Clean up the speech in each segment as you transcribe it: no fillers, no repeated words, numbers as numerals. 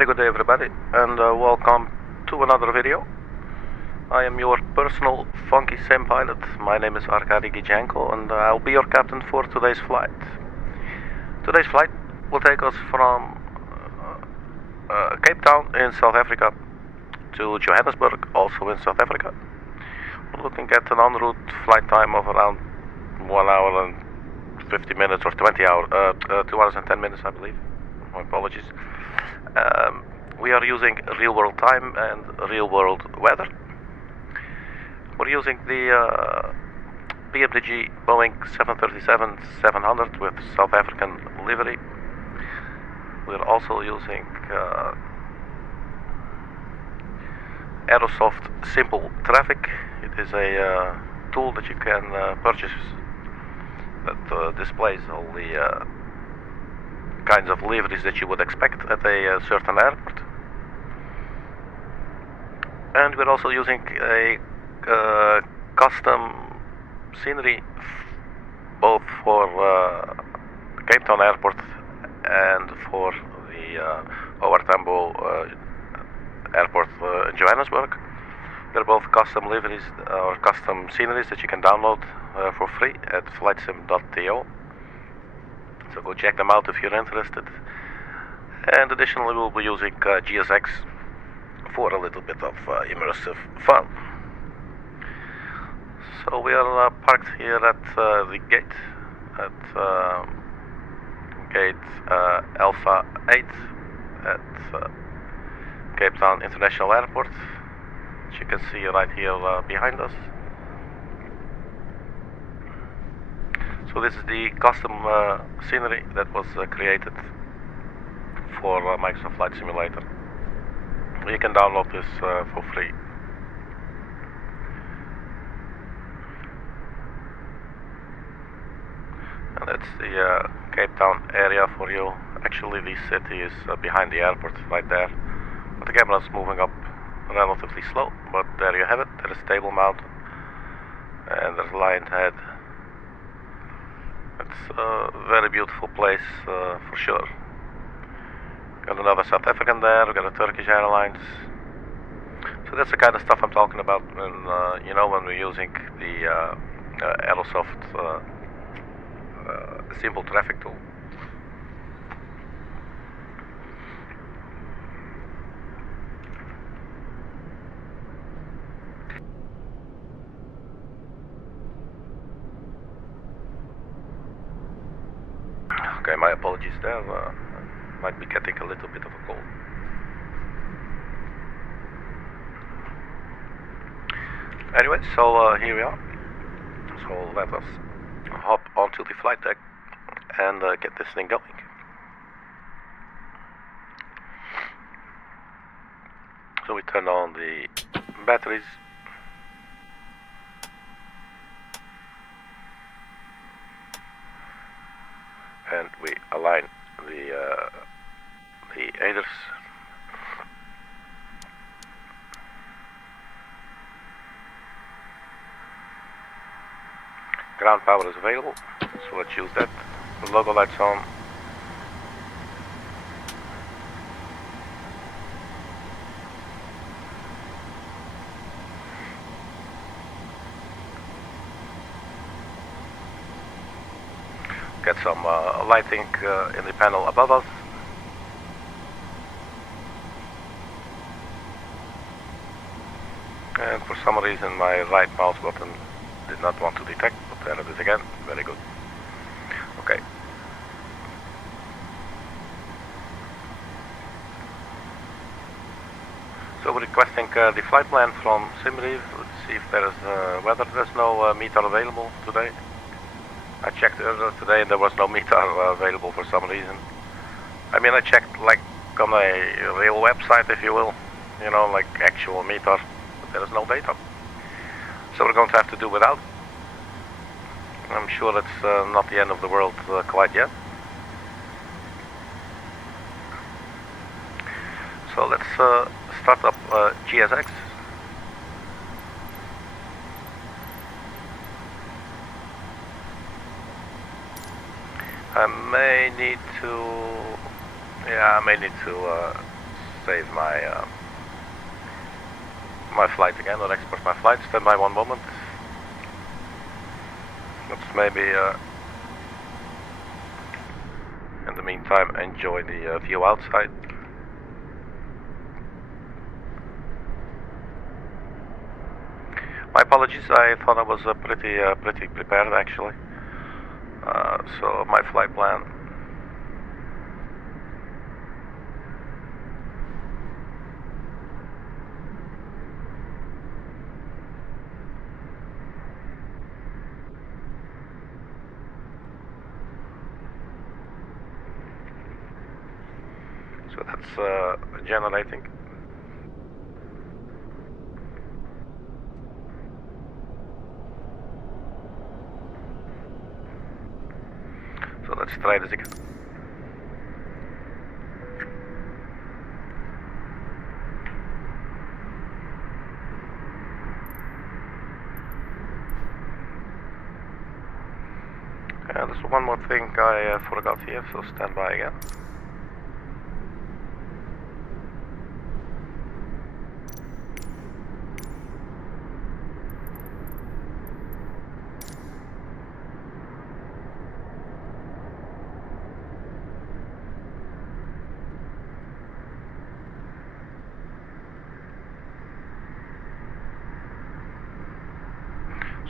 Very good day everybody, and welcome to another video. I am your personal funky sim pilot. My name is Arkady Gidzenko, and I'll be your captain for today's flight. Today's flight will take us from Cape Town in South Africa to Johannesburg, also in South Africa. We're looking at an en route flight time of around 1 hour and 50 minutes or 2 hours and 10 minutes, I believe. My apologies. We are using real world time and real world weather. We're using the PMDG Boeing 737-700 with South African livery. We're also using Aerosoft Simple Traffic. It is a tool that you can purchase that displays all the kinds of liveries that you would expect at a certain airport. And we're also using a custom scenery both for Cape Town Airport and for the Tambo Airport in Johannesburg. They're both custom liveries or custom sceneries that you can download for free at flightsim.to. So go check them out if you're interested. And additionally, we'll be using GSX for a little bit of immersive fun. So we are parked here at the gate, at gate Alpha 8 at Cape Town International Airport, which you can see right here behind us. So this is the custom scenery that was created for Microsoft Flight Simulator. You can download this for free. And that's the Cape Town area for you. Actually, the city is behind the airport, right there. But the camera is moving up relatively slow. But there you have it. There is Table Mountain, and there's Lion Head. It's a very beautiful place for sure. Got another South African there, we got a Turkish Airlines. So that's the kind of stuff I'm talking about when, when we're using the Aerosoft Simple Traffic tool. Okay, my apologies there. Might be getting a little bit of a cold. Anyway, so here we are. So let us hop onto the flight deck and get this thing going. So we turn on the batteries. And we align the aiders. Ground power is available, so let's use that. The logo lights on. Get some lighting in the panel above us. And for some reason my right mouse button did not want to detect, but there it is again. Very good. Okay. So we're requesting the flight plan from Simreef. Let's see if there is weather. There's no meter available today. I checked earlier today and there was no meter available for some reason. I mean, I checked like on a real website, if you will, like actual meter, but there is no data. So we're going to have to do without. I'm sure it's not the end of the world quite yet. So let's start up GSX. I may need to save my my flight again, or export my flight. Stand by one moment. Let's maybe in the meantime enjoy the view outside. My apologies, I thought I was pretty prepared actually. So my flight plan. So that's generating. So let's try this again. There's one more thing I forgot here, so stand by again.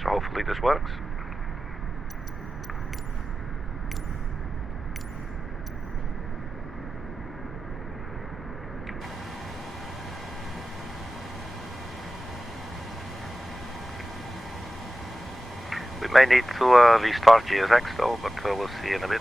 So hopefully this works. We may need to restart GSX though, but we'll see in a bit.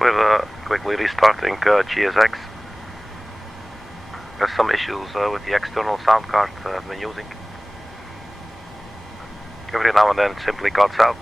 We're quickly restarting GSX. There's some issues with the external sound card I've been using. Every now and then it simply cuts out.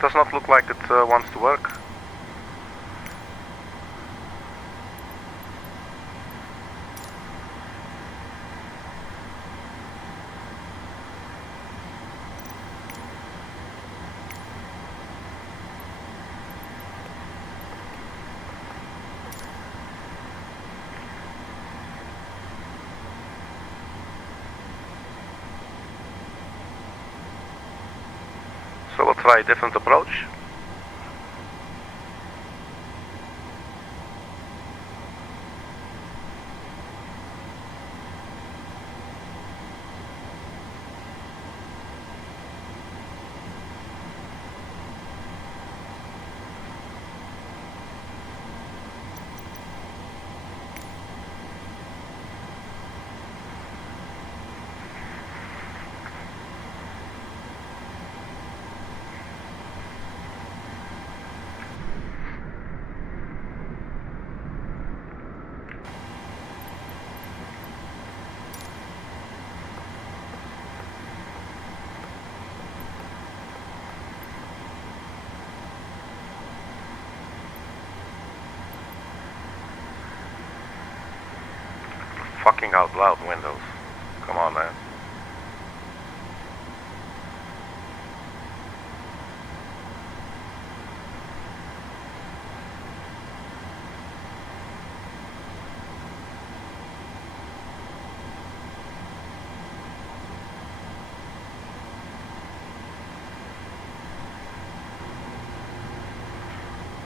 Does not look like it wants to work. So we'll try a different approach. fucking out loud, Windows. Come on, man.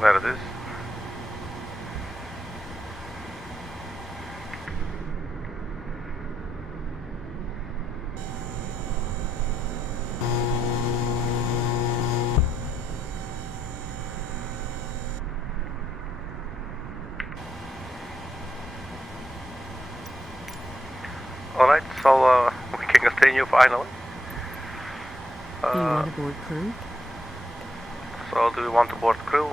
There it is. Alright, so we can continue finally. Do you want to board crew? So do we want to board crew?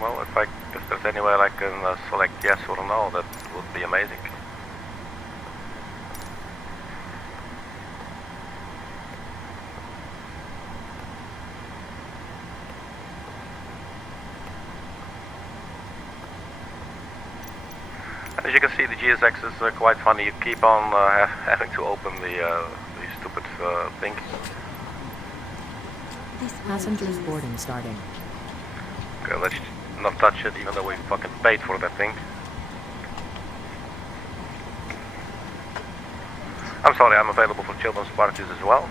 Well, if there's anywhere I can select yes or no, that would be amazing. As you can see, the GSX is quite funny. You keep on having to open the stupid thing. Passengers boarding starting. Okay, let's not touch it, even though we fucking paid for that thing. I'm sorry, I'm available for children's parties as well.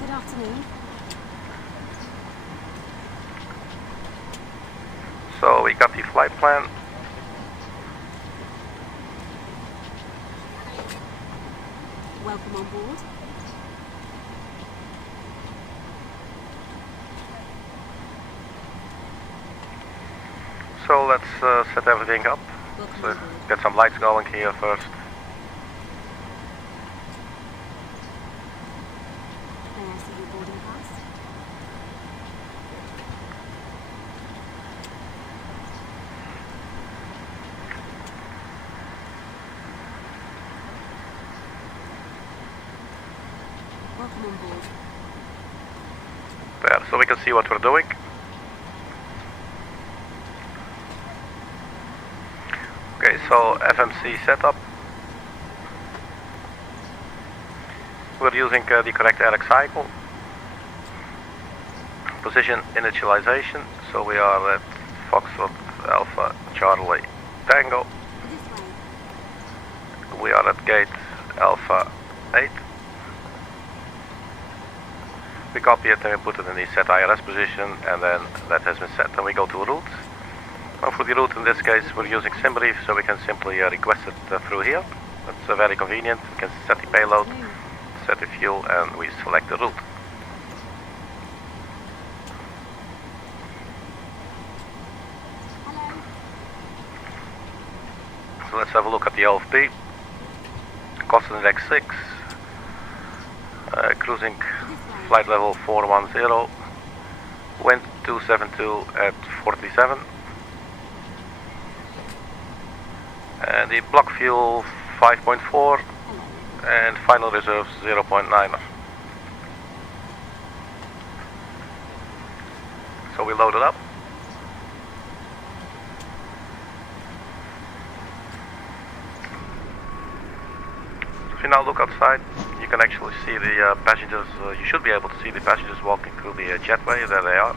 Good afternoon. So we got the flight plan. Welcome on board. So let's set everything up. Welcome So on board. get some lights going here first. May I see your boarding pass? Welcome on board. There, so we can see what we're doing. Okay, so FMC setup. We're using the correct Eric cycle. Position initialization, so we are at Foxtrot Alpha Charlie Tango. This way. We are at gate Alpha 8. We copy it and we put it in the set IRS position, and then that has been set. Then we go to route. Now for the route in this case we're using SimBrief, so we can simply request it through here. That's very convenient. We can set the payload, set the fuel, and we select the route. Hello. So let's have a look at the LFP. Cost index 6. Cruising flight level 410. Wind 272 at 47. And the block fuel 5.4 and final reserves 0.9. So we load it up. If you now look outside, you can actually see the passengers. You should be able to see the passengers walking through the jetway. There they are.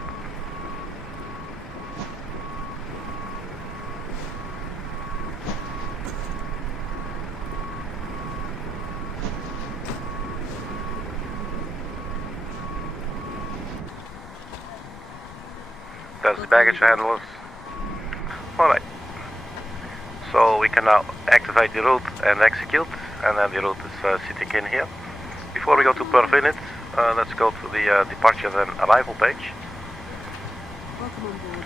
There's the baggage handlers. Alright. So we can now activate the route and execute, and then the route is sitting in here. Before we go to per minute, let's go to the departure and arrival page. Welcome on board.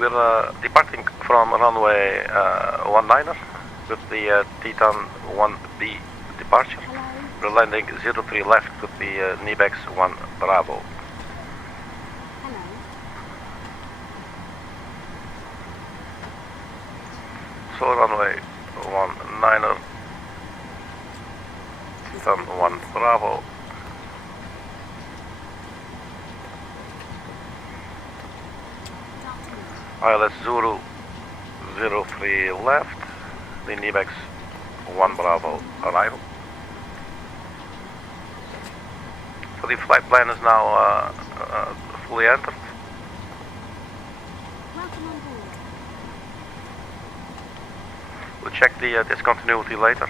We're departing from runway 19er with the TETAN 1B departure. Hello. We're landing 03 left with the NIBEX 1 Bravo. Hello. So runway 19er, TETAN 1 Bravo. ILS Zulu 03 left, the NIBEX 1 Bravo arrival. So the flight plan is now fully entered. Welcome on board. We'll check the discontinuity later.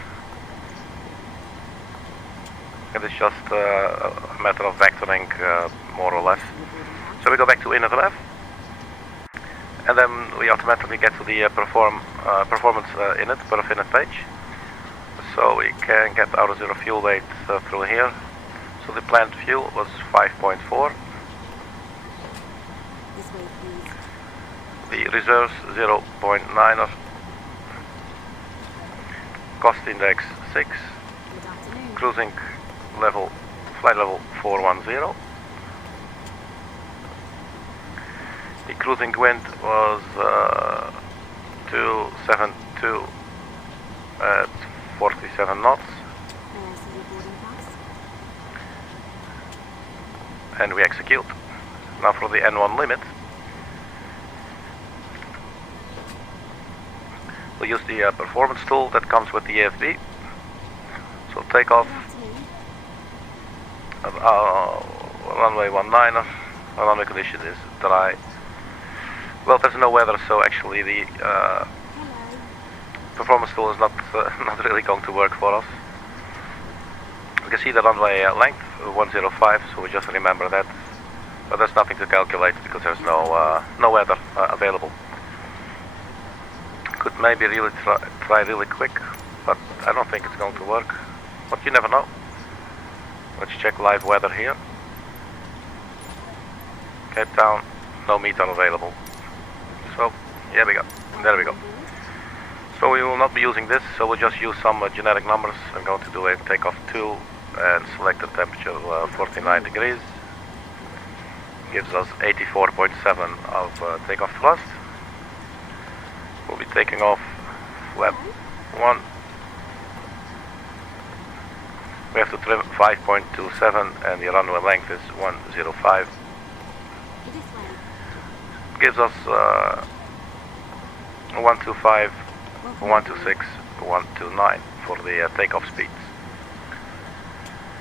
It is just a matter of vectoring, more or less. So we go back to init left, and then we automatically get to the performance init, perf init page. So we can get our zero fuel weight through here. So the planned fuel was 5.4. This way, please. The reserves 0.9er. Cost index 6. Good afternoon. Cruising level, flight level 410. The cruising wind was 272 at 47 knots, May I see your boarding pass? and we execute. Now for the N1 limit, we'll use the performance tool that comes with the AFB. So take off Good afternoon. runway 19er. Our runway condition is dry. Well, there's no weather, so actually the Hello. performance tool is not not really going to work for us. We can see the runway length 105, so we just remember that. But there's nothing to calculate because there's no weather available. Could maybe really try really quick, but I don't think it's going to work. But you never know. Let's check live weather here. Cape Town, no meter available. So, here we go. There we go. So we will not be using this, so we'll just use some generic numbers. I'm going to do a takeoff 2 and select the temperature 49 degrees. Gives us 84.7 of takeoff thrust. We'll be taking off flap 1. We have to trim 5.27 and the runway length is 105. This way. Gives us 125, 126, 129 for the takeoff speeds.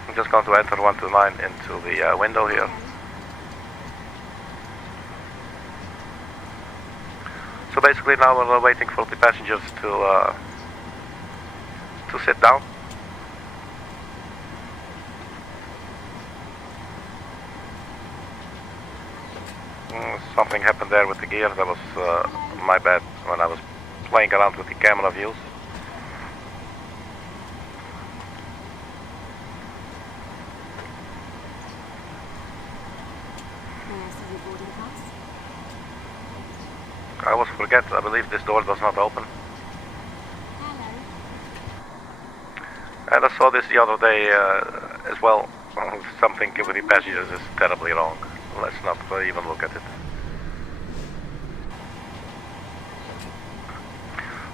I'm just going to enter 129 into the window here. So basically now we're waiting for the passengers to sit down. Something happened there with the gear. That was my bad when I was playing around with the camera views. May I see your boarding pass? I always forget, I believe this door does not open. Hello. And I saw this the other day as well. Something with the passengers is terribly wrong. Let's not even look at it.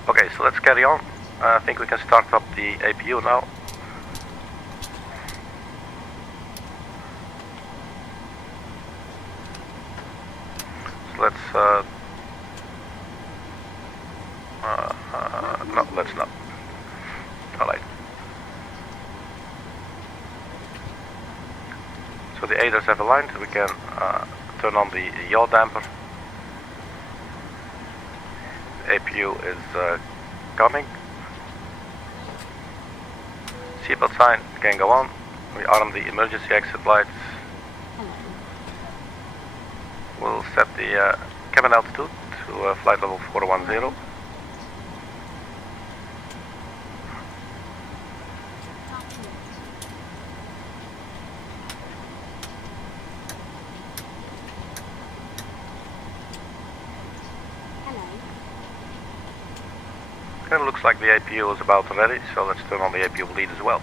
Okay, so let's carry on. I think we can start up the APU now. So let's no, let's not. Alright. So the aiders have aligned. We can turn on the yaw damper. APU is coming. Seatbelt sign can go on. We arm the emergency exit lights. Hello. We'll set the cabin altitude to flight level 410. Talk to you. Hello. It looks like the APU is about ready, so let's turn on the APU lead as well.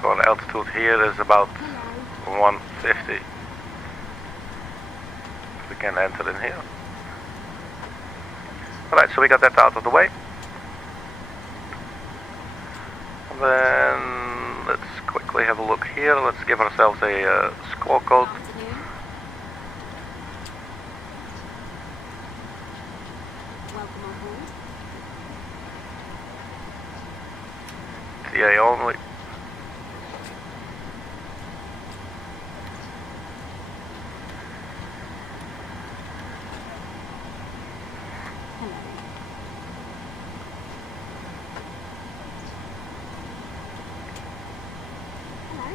So our altitude here is about 150. We can enter in here. Alright, so we got that out of the way. Then let's quickly have a look here. Let's give ourselves a score code. Afternoon. Welcome on board. TA only. Hello. Hello.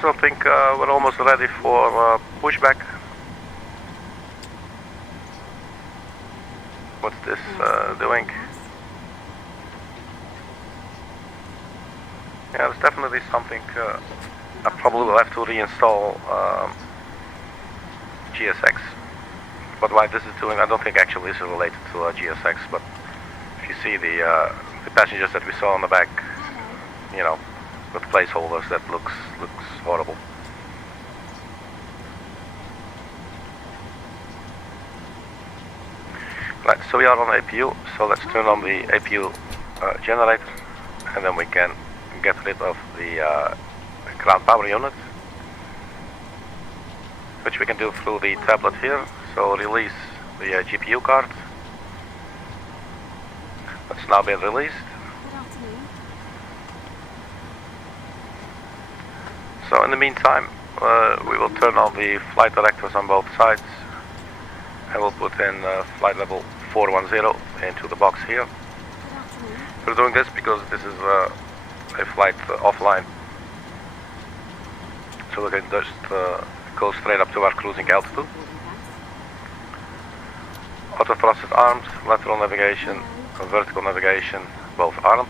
So I think we're almost ready for pushback. What's this doing? Yeah, there's definitely something. I probably will have to reinstall GSX. But why this is doing, I don't think actually this is related to GSX. But if you see the passengers that we saw on the back, Hello. you know, with placeholders, that looks horrible. Right, so we are on APU, so let's turn on the APU generator, and then we can get rid of the ground power unit, which we can do through the tablet here. So release the GPU card. That's now been released. Good afternoon. So in the meantime, we will turn on the flight directors on both sides. I will put in flight level 410 into the box here. Good afternoon. We're doing this because this is a flight offline. So we can just go straight up to our cruising altitude. Boarding pass. Auto thrusters armed, lateral navigation, vertical navigation, both armed.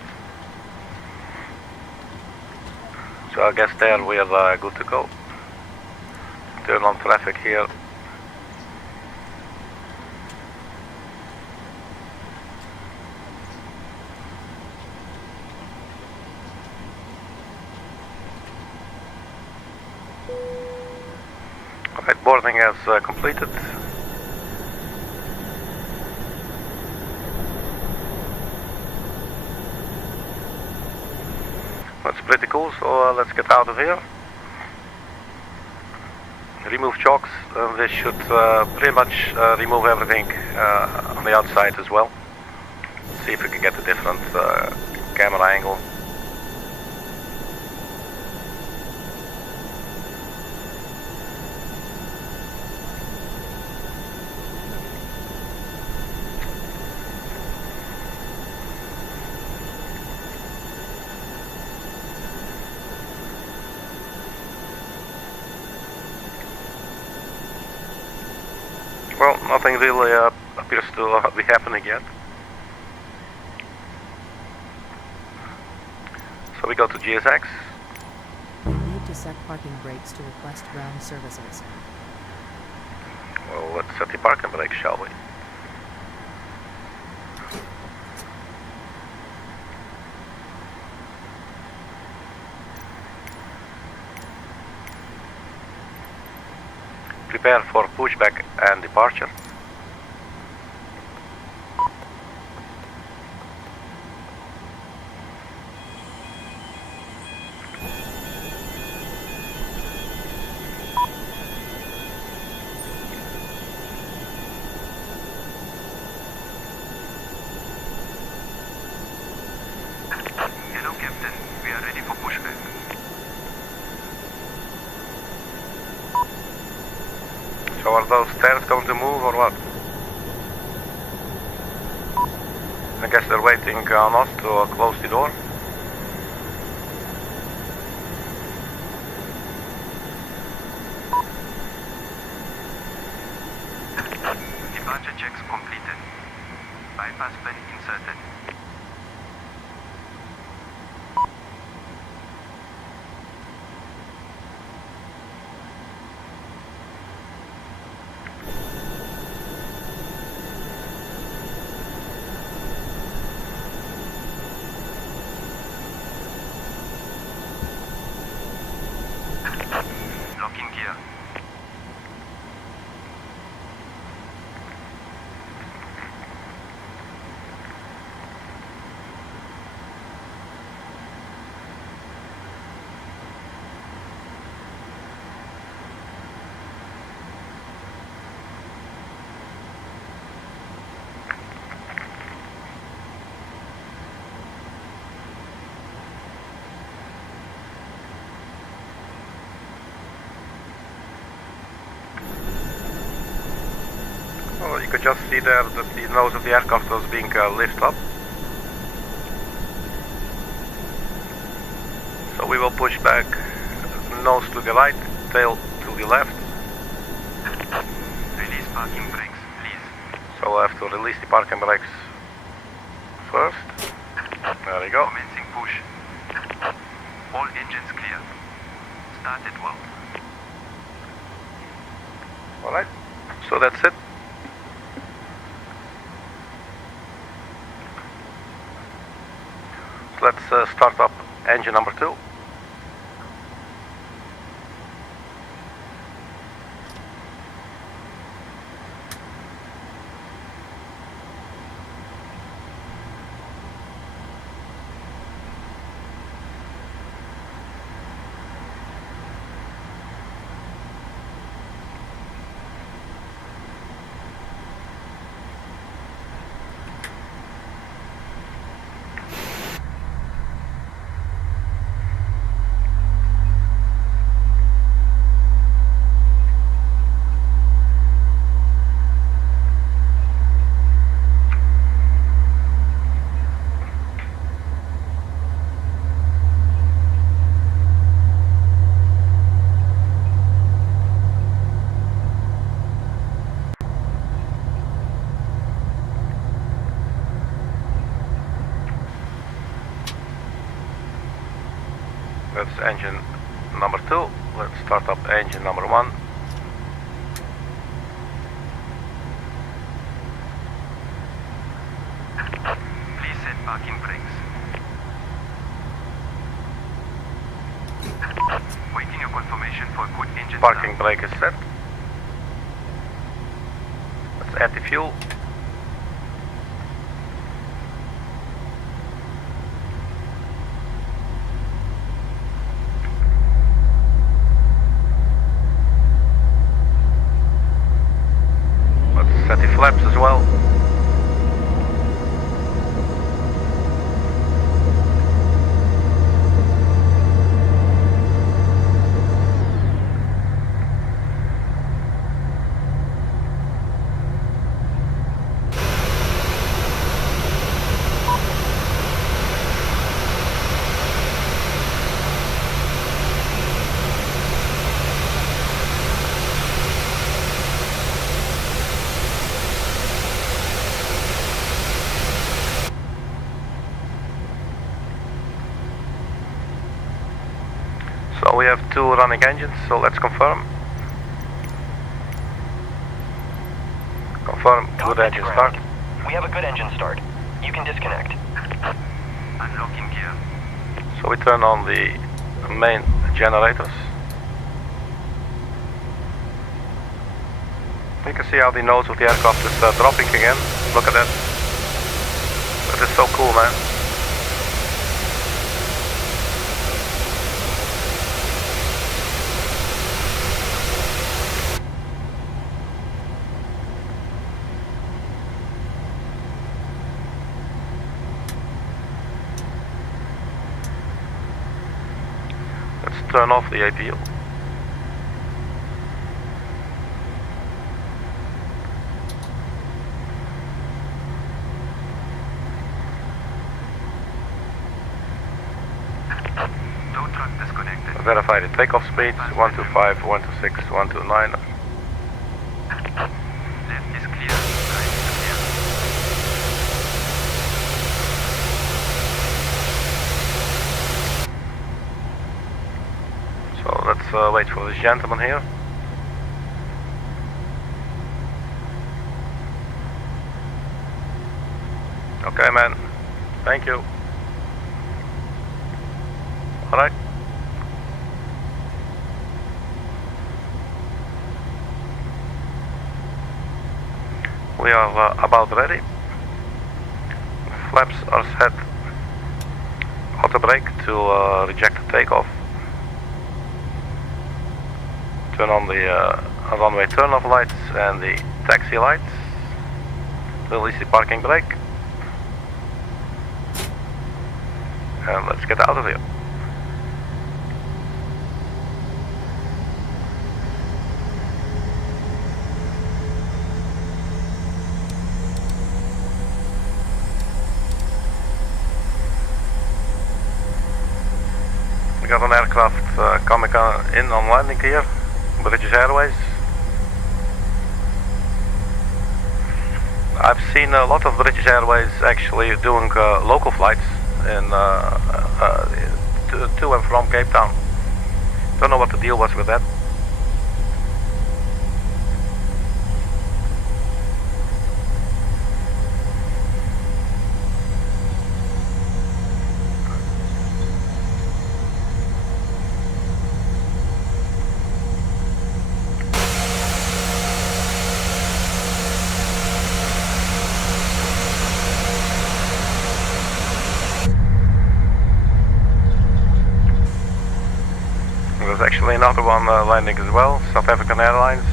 So I guess there we are good to go. Turn on traffic here. Alright, boarding has completed. That's pretty cool, so let's get out of here. Remove chocks, this should pretty much remove everything on the outside as well. See if we can get a different camera angle. Well, nothing really appears to be happening yet. So we go to GSX. You need to set parking brakes to request ground services. Well, let's set the parking brake, shall we? Prepare for pushback and departure. Hello, Captain. We are ready for pushback. So are those stairs going to move or what? I guess they're waiting on us to close the door. Departure checks completed. Bypass plan inserted. Locking gear. could just see there that the nose of the aircraft was being lifted up. So we will push back, nose to the right, tail to the left. Release parking brakes, please. So we'll have to release the parking brakes first. There we go. Commencing push. All engines clear. Start at well. Alright, so that's it. Let's start up engine number 2. That's engine number 2. Let's start up engine number 1. Please set parking brakes. Waiting your confirmation for good engine Parking start. brake is set. Let's add the fuel. Let's set the flaps as well. So we have 2 running engines, so let's confirm. Confirm, good Cockpit engine to start. ground. We have a good engine start. You can disconnect. Unlocking gear. So we turn on the main generators. You can see how the nose of the aircraft is dropping again. Look at that. That is so cool, man. Let's turn off the APU. Tow truck disconnected. Verify the takeoff speeds, 125, 126, 129. Left is clear. Right is clear. So let's wait for this gentleman here. Okay, man. Thank you. Alright. We are about ready. Flaps are set. Auto brake to reject the takeoff. Turn on the runway turn-off lights and the taxi lights. Release the parking brake. And let's get out of here. got an aircraft coming in on landing here, British Airways. I've seen a lot of British Airways actually doing local flights in to and from Cape Town. Don't know what the deal was with that. There's actually another one landing as well, South African Airlines.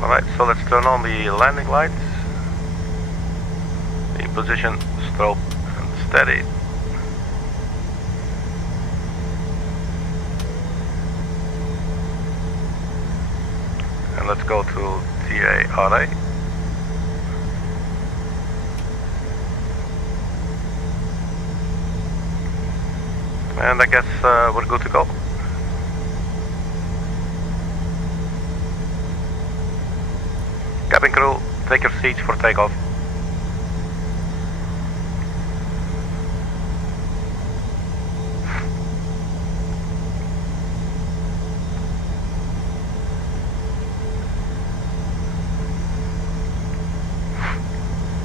Alright, so let's turn on the landing lights. The position, strobe, and steady. And let's go to TETAN. And I guess we're good to go. Cabin crew, take your seats for takeoff.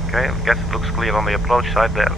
Okay, I guess it looks clear on the approach side there.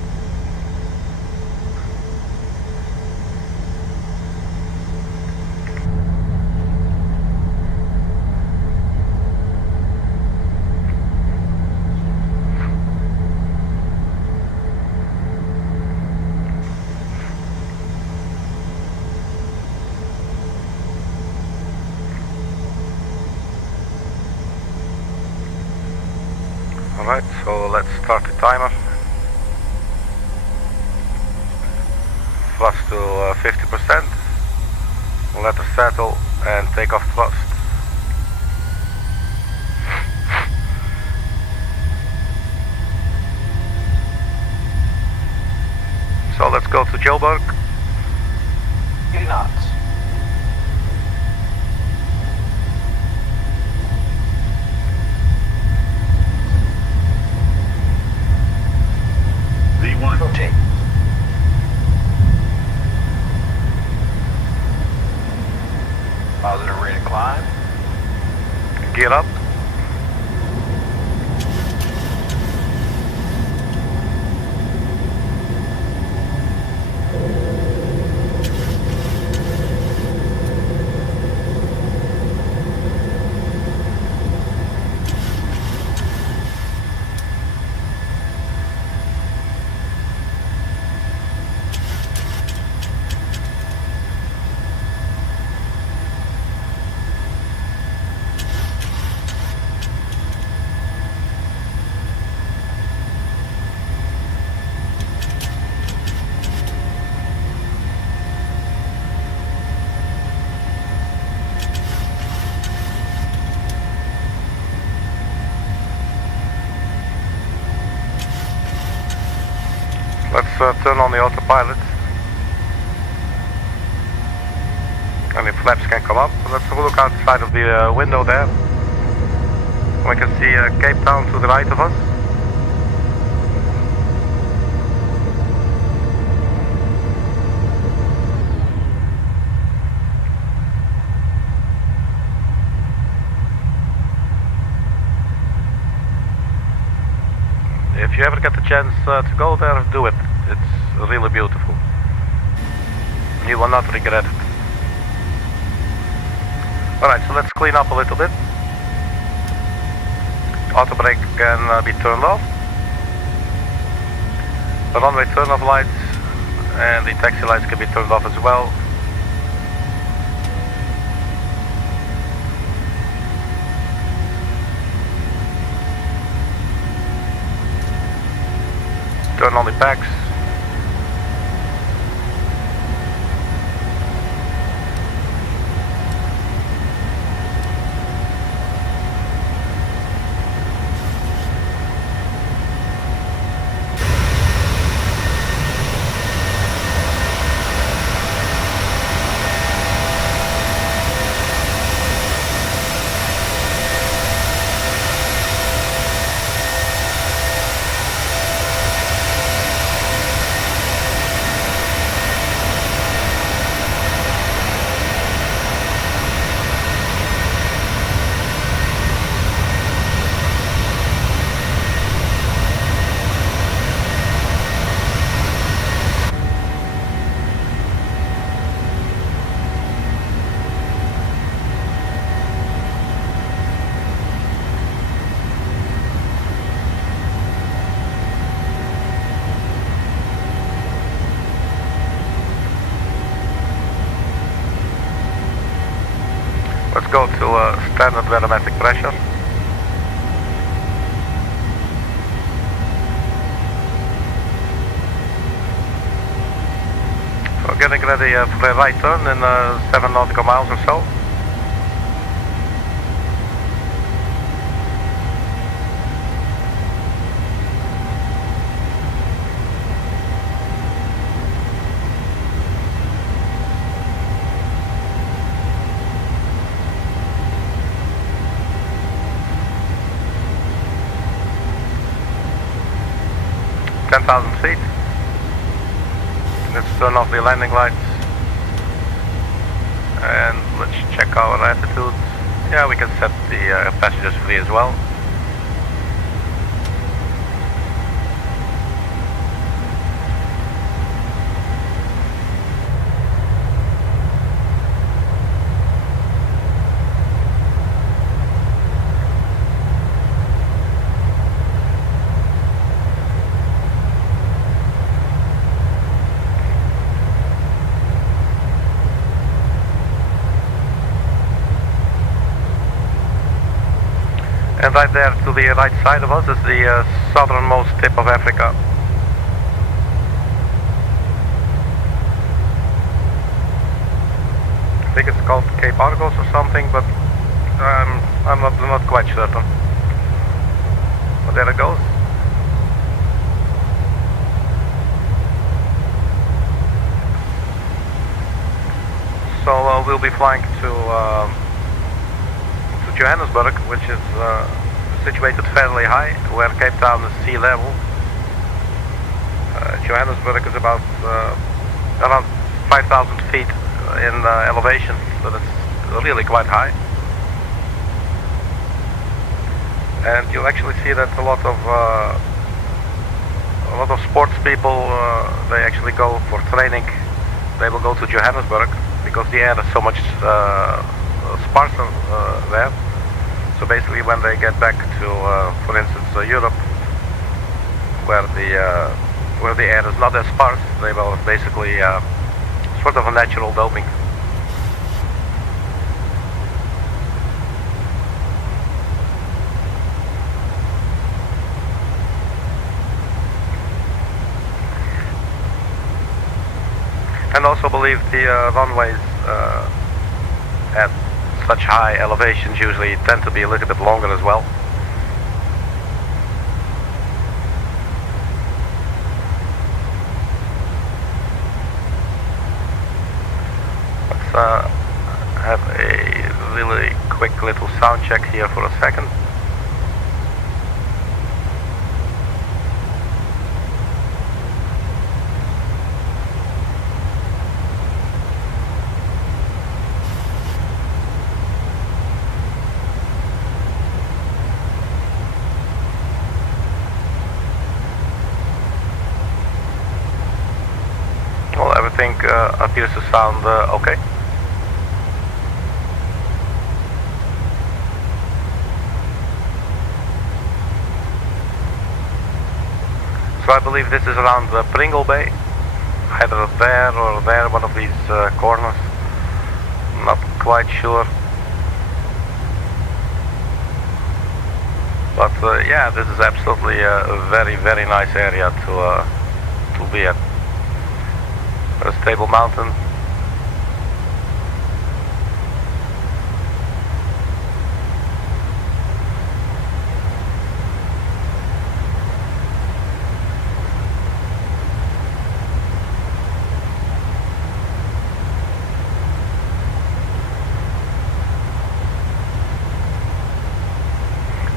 Alright, so let's start the timer. Thrust to 50%. Let her settle and take off thrust. So let's go to Joburg. 80 knots. V1. Rotate. Positive rate of climb. Gear up. Let's turn on the autopilot. And the flaps can come up. Let's have a look outside of the window there. We can see Cape Town to the right of us. If you ever get the chance to go there, do it. It's really beautiful. You will not regret it. Alright, so let's clean up a little bit. Auto brake can be turned off. The runway turn-off lights and the taxi lights can be turned off as well. Turn on the packs. Let's go to standard barometric pressure. So getting ready for a right turn in 7 nautical miles or so. Feet. Let's turn off the landing lights and let's check our attitude. Yeah, we can set the passengers free as well. And right there to the right side of us is the southernmost tip of Africa. I think it's called Cape Argos or something, but I'm not quite certain. But there it goes. So we'll be flying to Johannesburg, which is situated fairly high, where Cape Town is sea level. Johannesburg is about around 5,000 feet in elevation, so that's really quite high. And you'll actually see that a lot of sports people, they actually go for training. They will go to Johannesburg because the air is so much sparser there. So basically, when they get back to, for instance, Europe, where the air is not as sparse, they will basically sort of a natural doping. And also believe the runways at such high elevations usually tend to be a little bit longer as well. Let's have a really quick little sound check here for a second. everything appears to sound okay. So I believe this is around Pringle Bay, either there or there, one of these corners. Not quite sure. But yeah, this is absolutely a very, very nice area to be at. A stable mountain.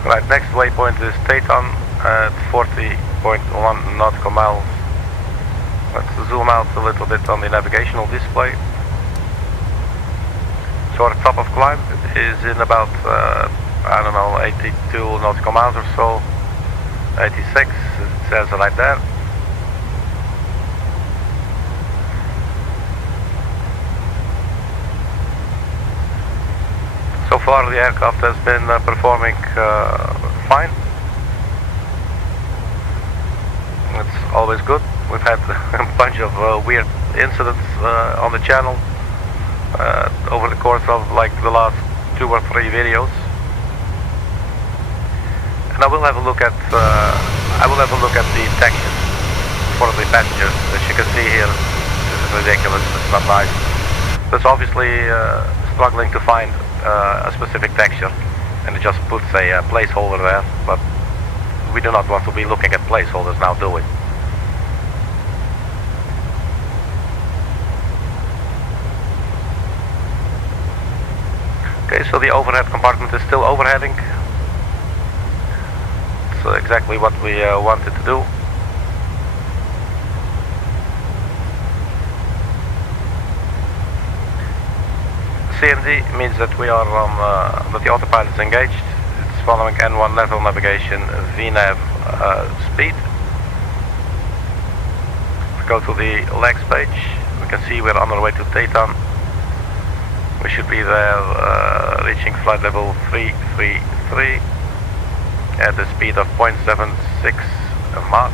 Right, next waypoint is TETAN at 40.1 nautical miles. Let's zoom out a little bit on the navigational display. So our top of climb is in about, I don't know, 82 nautical miles or so. 86, it says right there. So far the aircraft has been performing fine. It's always good. We've had a bunch of weird incidents on the channel over the course of like the last 2 or 3 videos. And I will have a look at the detection for the passengers. As you can see here, this is ridiculous. It's not nice. It's obviously struggling to find a specific texture, and it just puts a placeholder there, but we do not want to be looking at placeholders now, do we? Okay, so the overhead compartment is still overheading. It's exactly what we wanted to do. CND means that we are on, that the autopilot is engaged. It's following N1 level navigation, VNAV speed. If we go to the legs page, we can see we're on our way to TETAN. We should be there reaching flight level 333 at the speed of 0.76 Mach.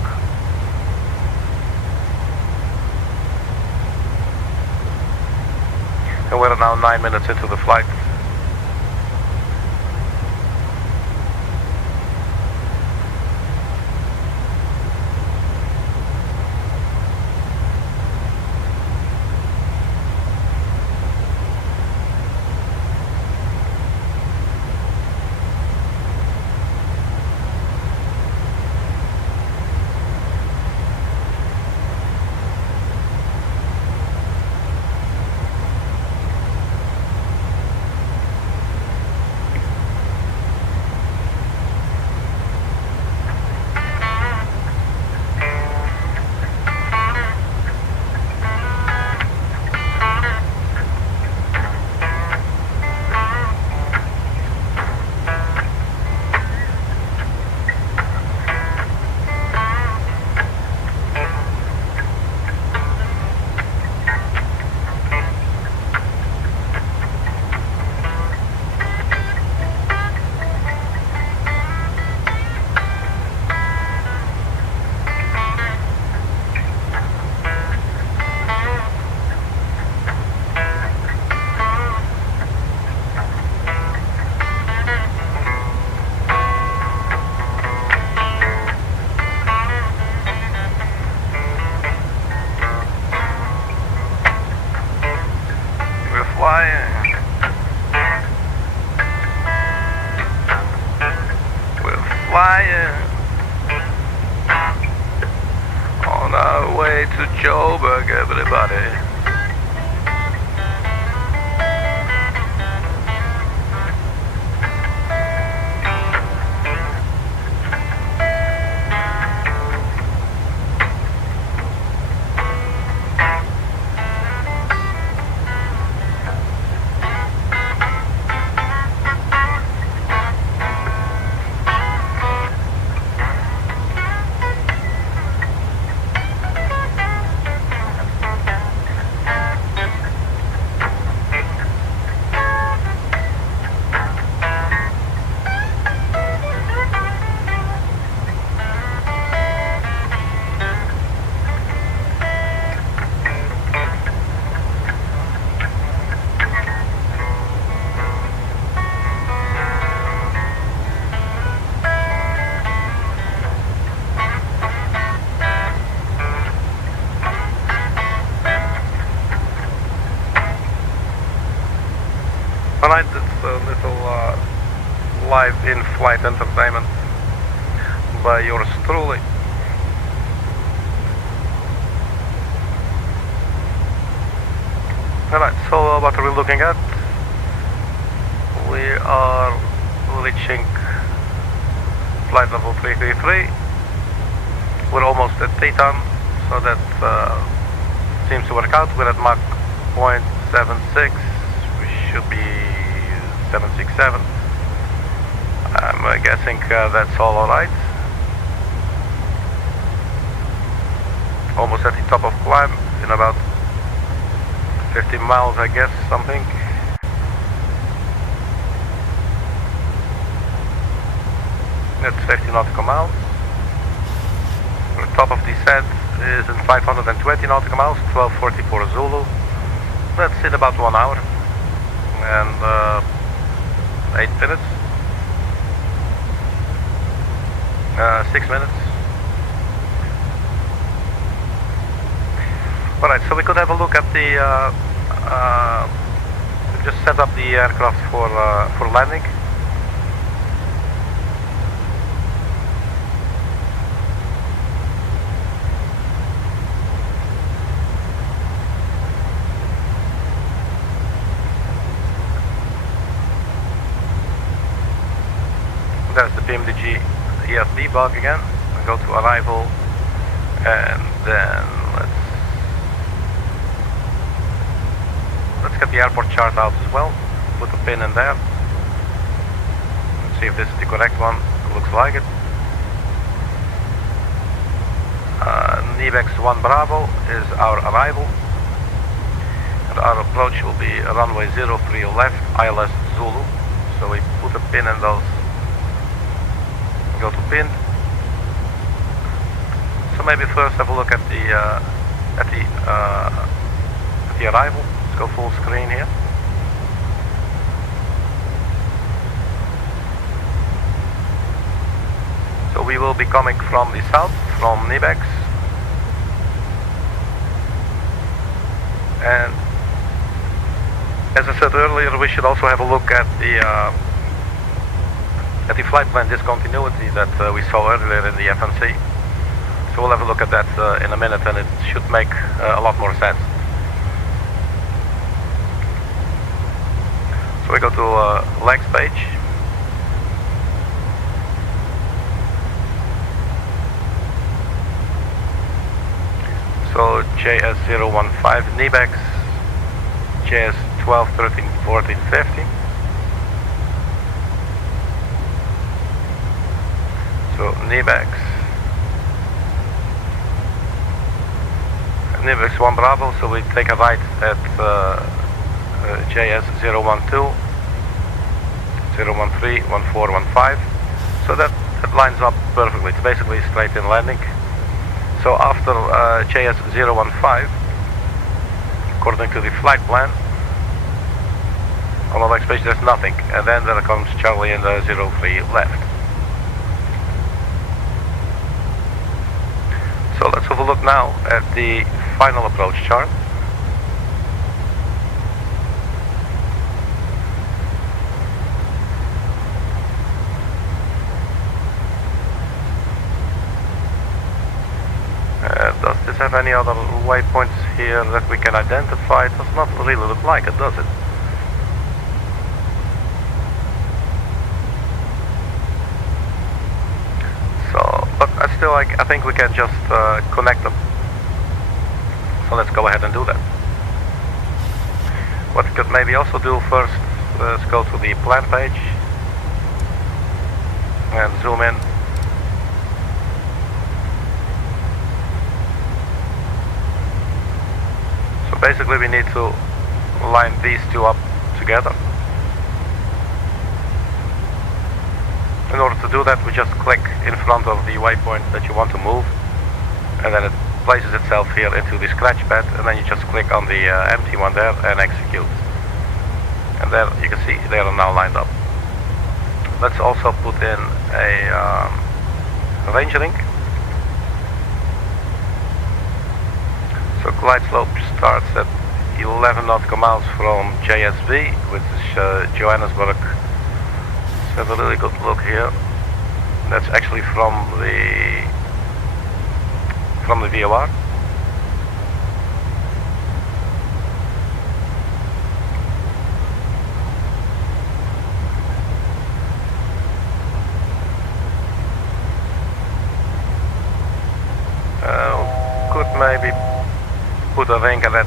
And we're now 9 minutes into the flight. On our way to Johannesburg, everybody. live in-flight entertainment by yours truly. Alright, so what are we looking at? We are reaching flight level 333. We're almost at TETAN, so that seems to work out. We're at Mach 0.76. We should be 767. I'm guessing that's all alright. Almost at the top of climb in about 50 miles, I guess, something. That's 50 nautical miles. The top of descent is in 520 nautical miles, 1244 Zulu. That's in about 1 hour and 8 minutes. 6 minutes. Alright, so we could have a look at the just set up the aircraft for landing. There's the PMDG ESD bug again. I go to arrival, and then let's get the airport chart out as well. Put a pin in there. Let's see if this is the correct one. It looks like it. NIBEX 1 Bravo is our arrival. And our approach will be runway 03 left, ILS Zulu. So we put a pin in those. Go to pin. So maybe first have a look at the arrival. Let's go full screen here. So we will be coming from the south, from NIBEX, and as I said earlier, we should also have a look at the flight plan discontinuity that we saw earlier in the FNC. So we'll have a look at that in a minute, and it should make a lot more sense. So we go to legs page. So JS015 NIBEX, JS12 13 14 50. So NIBEX 1 Bravo, so we take a right at JS012, 013, 14, 15. So that lines up perfectly. It's basically straight in landing. So after JS015, according to the flight plan, on the next page there's nothing, and then there comes Charlie in the 03 left. So let's have a look now at the final approach chart. Does this have any other waypoints here that we can identify? It does not really look like it, does it? So, but I think we can just connect them. So let's go ahead and do that. What we could maybe also do first, let's go to the plan page and zoom in. So basically we need to line these two up together. In order to do that, we just click in front of the waypoint that you want to move, and then it places itself here into the scratch pad, and then you just click on the empty one there and execute. And there you can see they are now lined up. Let's also put in a range ring. So glide slope starts at 11 nautical miles from JSV, which is Johannesburg, have a really good look here. That's actually from the VOR. Could maybe put a ring at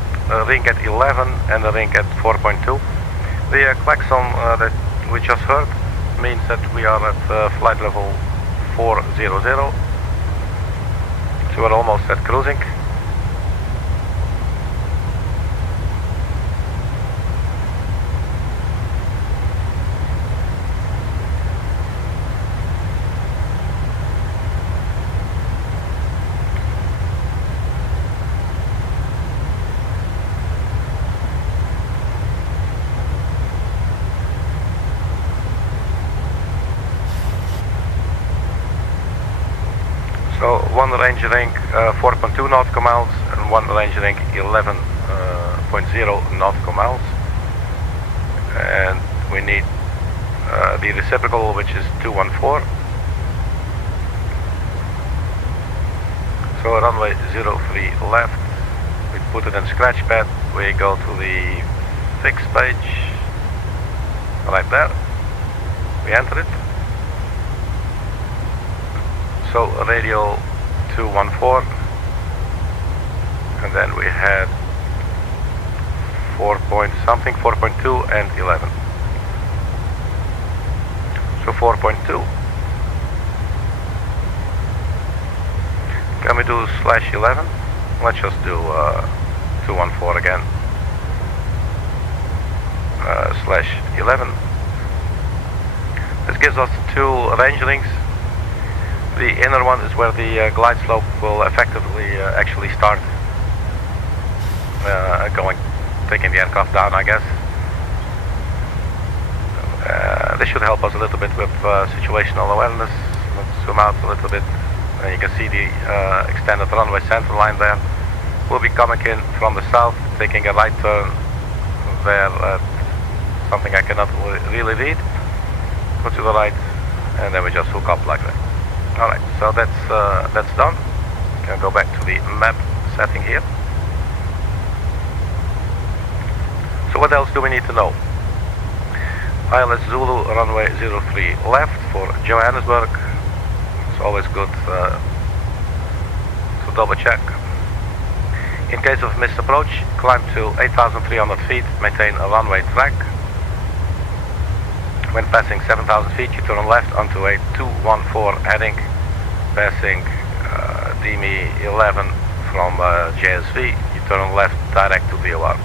11 and a ring at 4.2. The klaxon that we just heard means that we are at flight level 400, so we're almost at cruising. So one range ring 4.2 nautical miles and one range ring 11.0 nautical miles, and we need the reciprocal, which is 214. So runway 03 left, we put it in scratch pad, we go to the fix page, right there, we enter it. So radial 214, and then we had 4.2 and 11. So 4.2. Can we do /11? Let's just do 214 again. /11. This gives us two range rings. The inner one is where the glide slope will effectively actually start taking the aircraft down, I guess. This should help us a little bit with situational awareness. Let's zoom out a little bit, and you can see the extended runway center line there. We'll be coming in from the south, taking a right turn there at something I cannot really read. Go to the right, and then we just hook up like that. Alright, so that's done. Can go back to the map setting here. So what else do we need to know? ILS Zulu runway 03 left for Johannesburg. It's always good to double check. In case of missed approach, climb to 8,300 feet, maintain a runway track. When passing 7,000 feet, you turn left onto a 214 heading, passing DME 11 from JSV, you turn left direct to VOR.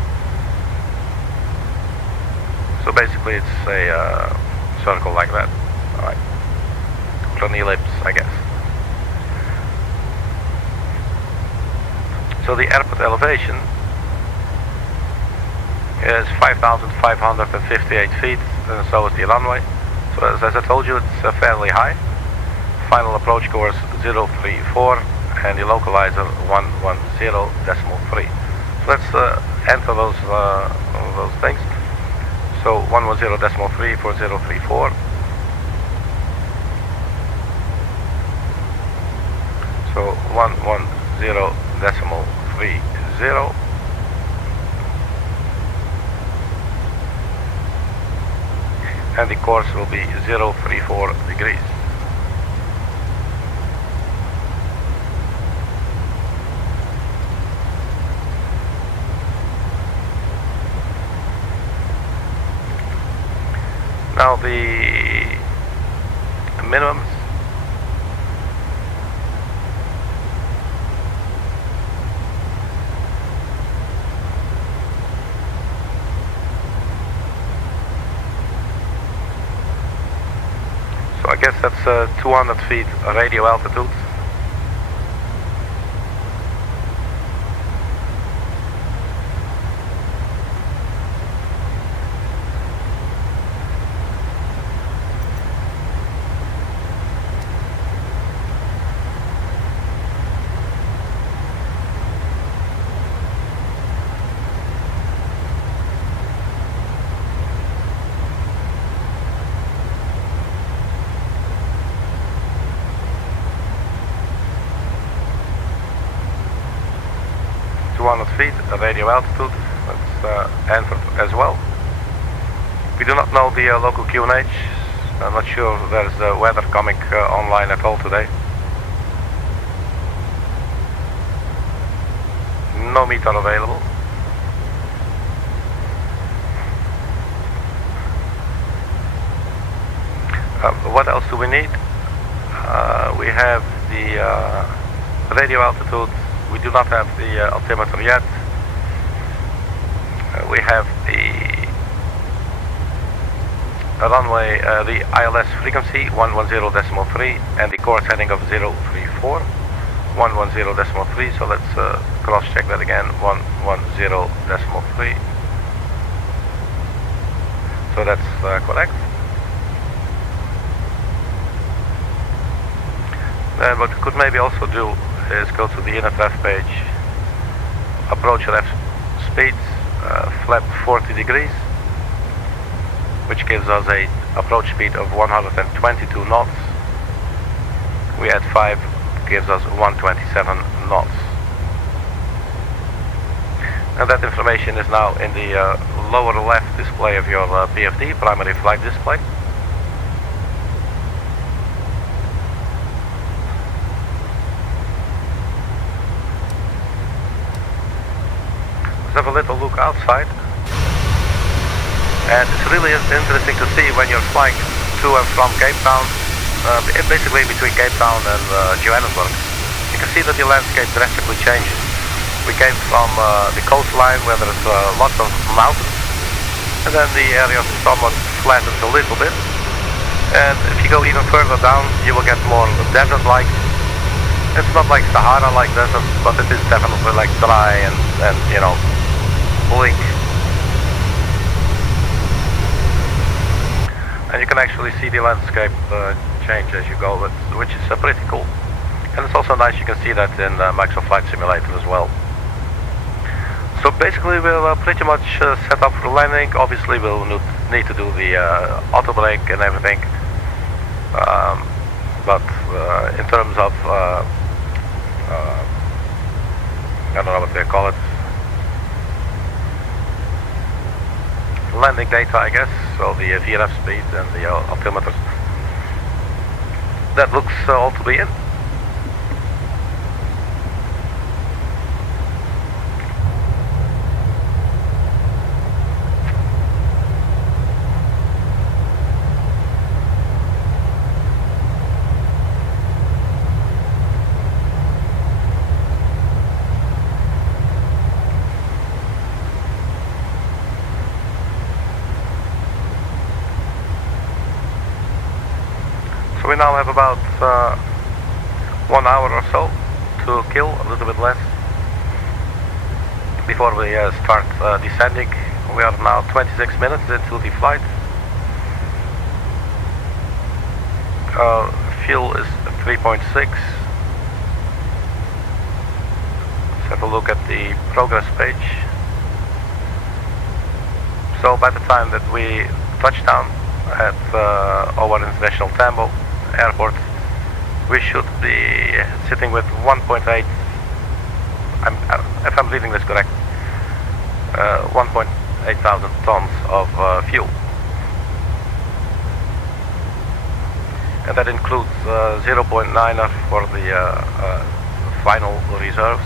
So basically it's a circle like that. Alright. Or an ellipse, I guess. So the airport elevation is 5,558 feet, and so is the runway. So as I told you, it's fairly high. Final approach course 034 and the localizer 110.3. So let's enter those things. So 110.3 for 034. So 110.30. And the course will be 034 degrees. Now the minimums. So I guess that's 200 feet radio altitude. 200 feet, radio altitude, that's entered as well. We do not know the local QNH. I'm not sure there's weather coming online at all today. No meter available. What else do we need? We have the radio altitude. We do not have the altimeter yet. We have the runway, the ILS frequency 110.3 and the course heading of 034, 110.3. So let's cross check that again, 110.3. So that's correct. And what we could maybe also do is go to the INFF page, approach left speeds, flap 40 degrees, which gives us a approach speed of 122 knots. We add 5, gives us 127 knots. And that information is now in the lower left display of your PFD, primary flight display. Let's have a little look outside. And it's really interesting to see when you're flying to and from Cape Town, basically between Cape Town and Johannesburg. You can see that the landscape drastically changes. We came from the coastline where there's lots of mountains, and then the area somewhat flattens a little bit. And if you go even further down, you will get more desert-like. It's not like Sahara-like desert, but it is definitely like dry and you know, bleak. And you can actually see the landscape change as you go, which is pretty cool. And it's also nice, you can see that in Microsoft Flight Simulator as well. So basically we're pretty much set up for landing. Obviously we'll need to do the auto brake and everything. But in terms of, I don't know what they call it, landing data, I guess, so the VRF speed and the altimeters. That looks all to be in. So we now have about 1 hour or so to kill, a little bit less, before we start descending. We are now 26 minutes into the flight. Fuel is 3.6. Let's have a look at the progress page. So by the time that we touch down at our international Tambo airport, we should be sitting with 1.8, if I'm reading this correct, 1.8 thousand tons of fuel. And that includes 0.9er for the final reserves.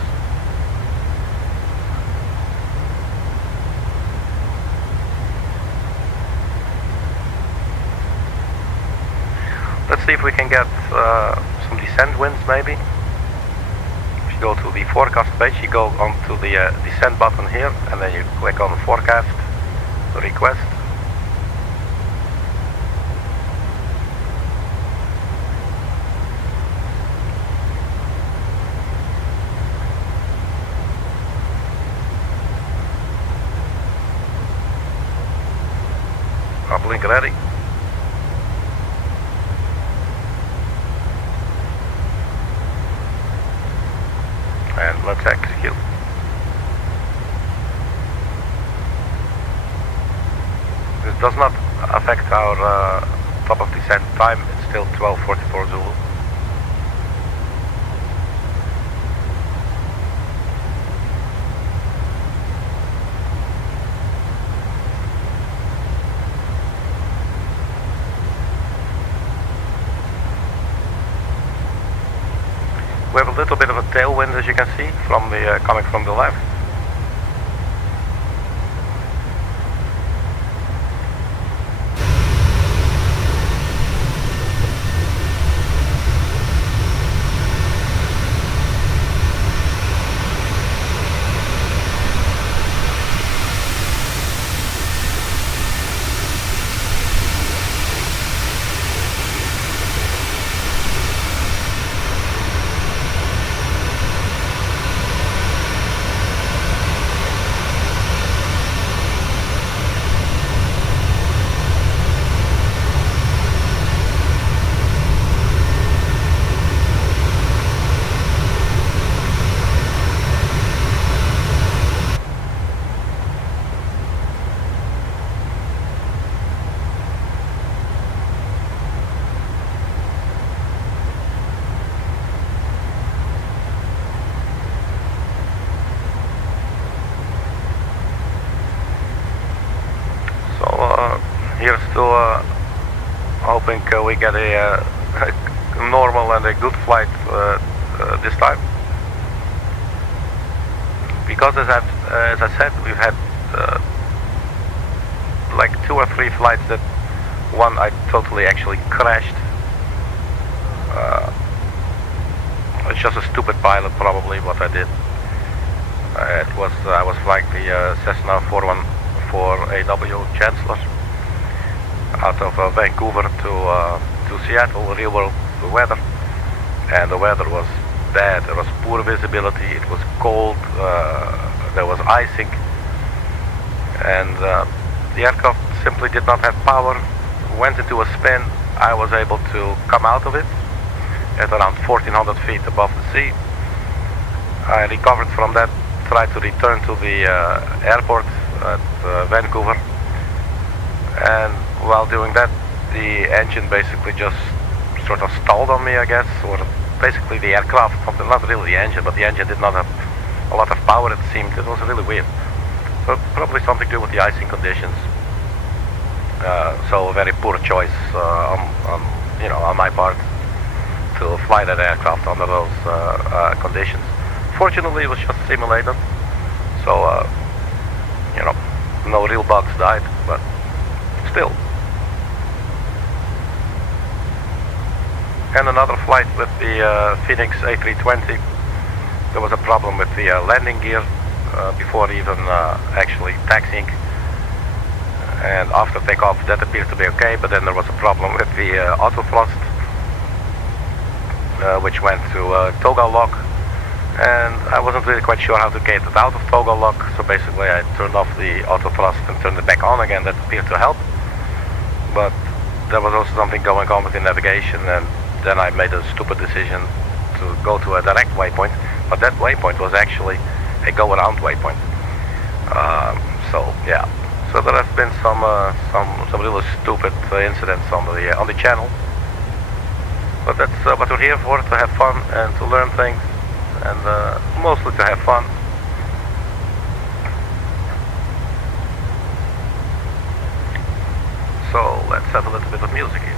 Let's see if we can get some descent winds maybe. If you go to the forecast page, you go onto the descent button here, and then you click on forecast, request. Uplink ready. And let's execute. This does not affect our top of descent time. It's still 12:44 Zulu. we have a little bit of a tailwind, as you can see, from the coming from the left. Here's to hoping we get a normal and a good flight this time. Because as I said, we've had like 2 or 3 flights that one I totally actually crashed. It's just a stupid pilot probably what I did. I was flying the Cessna 414AW Chancellor out of Vancouver to Seattle, real world weather, and the weather was bad. There was poor visibility, it was cold, there was icing, and the aircraft simply did not have power, went into a spin. I was able to come out of it at around 1400 feet above the sea. I recovered from that, tried to return to the airport at Vancouver, and while doing that, the engine basically just sort of stalled on me, I guess, or basically the aircraft, not really the engine, but the engine did not have a lot of power, it seemed. It was really weird. So probably something to do with the icing conditions. So a very poor choice on my part to fly that aircraft under those conditions. Fortunately, it was just simulated, so no real bugs died, but still. And another flight with the Phoenix A320. There was a problem with the landing gear before even actually taxiing, and after takeoff that appeared to be okay, but then there was a problem with the auto thrust, which went to toggle lock, and I wasn't really quite sure how to get it out of toggle lock, so basically I turned off the auto thrust and turned it back on again. That appeared to help, but there was also something going on with the navigation, and then I made a stupid decision to go to a direct waypoint, but that waypoint was actually a go-around waypoint. So yeah, so there have been some really stupid incidents on the channel, but that's what we're here for, to have fun and to learn things, and mostly to have fun. So let's have a little bit of music here.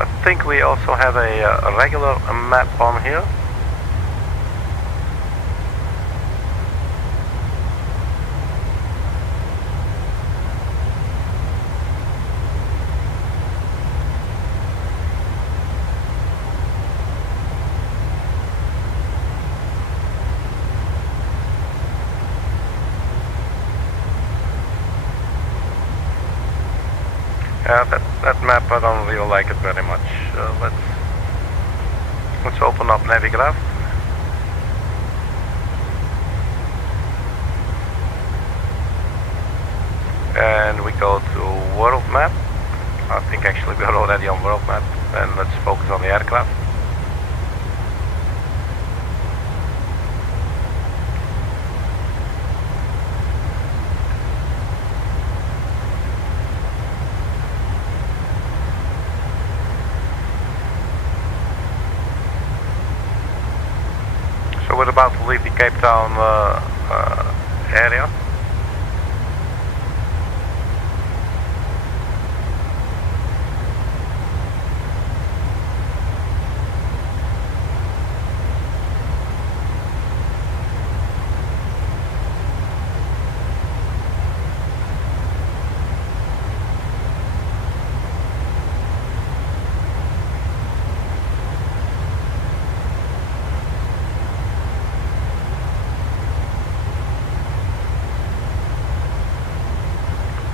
I think we also have a regular map on here. Yeah, that map, I don't really like it very much. Let's open up Navigraph. And we go to World Map. I think actually we are already on World Map. And let's focus on the aircraft. So we're about to leave the Cape Town area.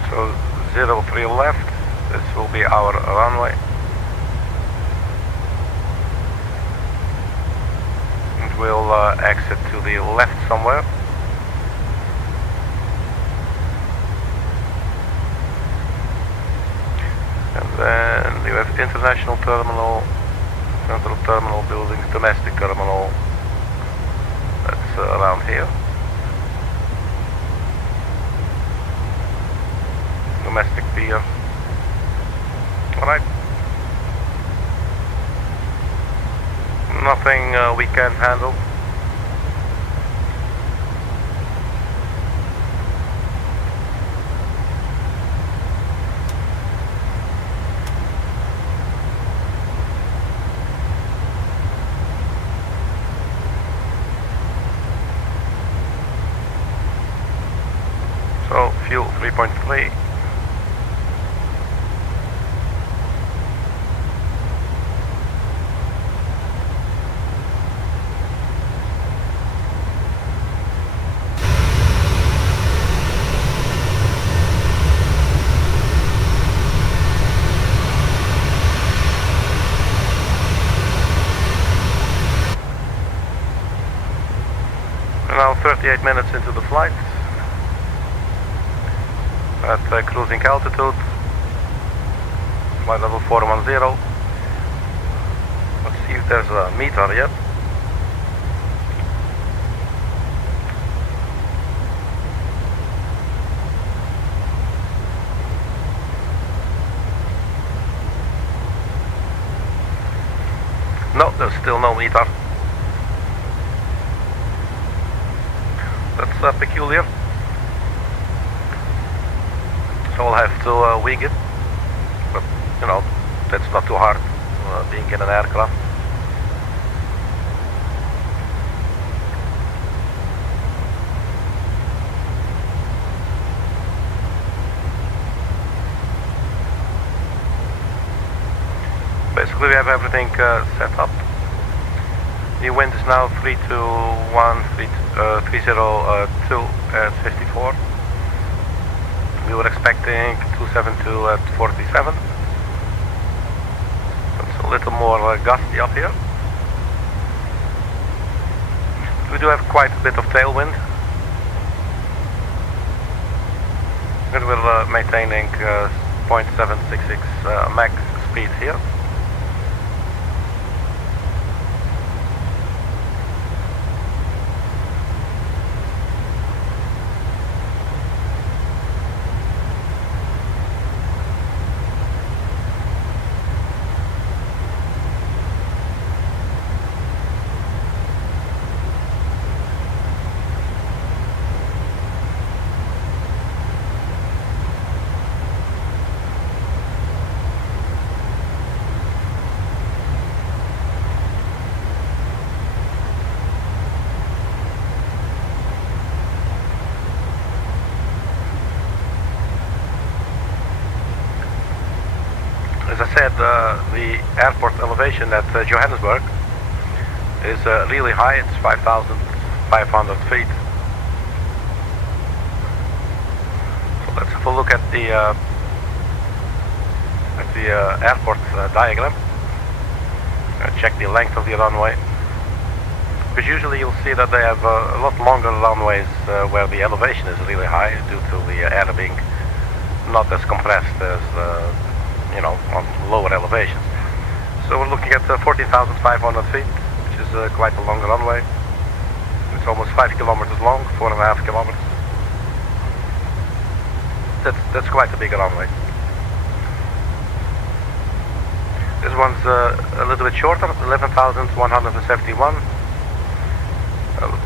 So 03 left, this will be our runway. And we'll exit to the left somewhere. And then you have international terminal, central terminal buildings, domestic terminal. That's around here. Domestic pier. Alright. Nothing we can handle. So fuel 3.3. Now 38 minutes into the flight at cruising altitude, flight level 410. Let's see if there's a meter yet. No, there's still no meter. That's peculiar. So we'll have to wing it, but you know, that's not too hard, being in an aircraft. Basically we have everything set up. The wind is now 321, 302 at 54. We were expecting 272 at 47. It's a little more gusty up here. We do have quite a bit of tailwind. And we're maintaining 0.766 max speed here. As I said, the airport elevation at Johannesburg is really high. It's 5,500 feet. So let's have a look at the airport diagram. Check the length of the runway. Because usually you'll see that they have a lot longer runways where the elevation is really high due to the air being not as compressed as you know, on lower elevations. So we're looking at 14,500 feet, which is quite a long runway. It's almost 5 kilometers long, 4.5 kilometers. That's quite a big runway. This one's a little bit shorter, 11,171.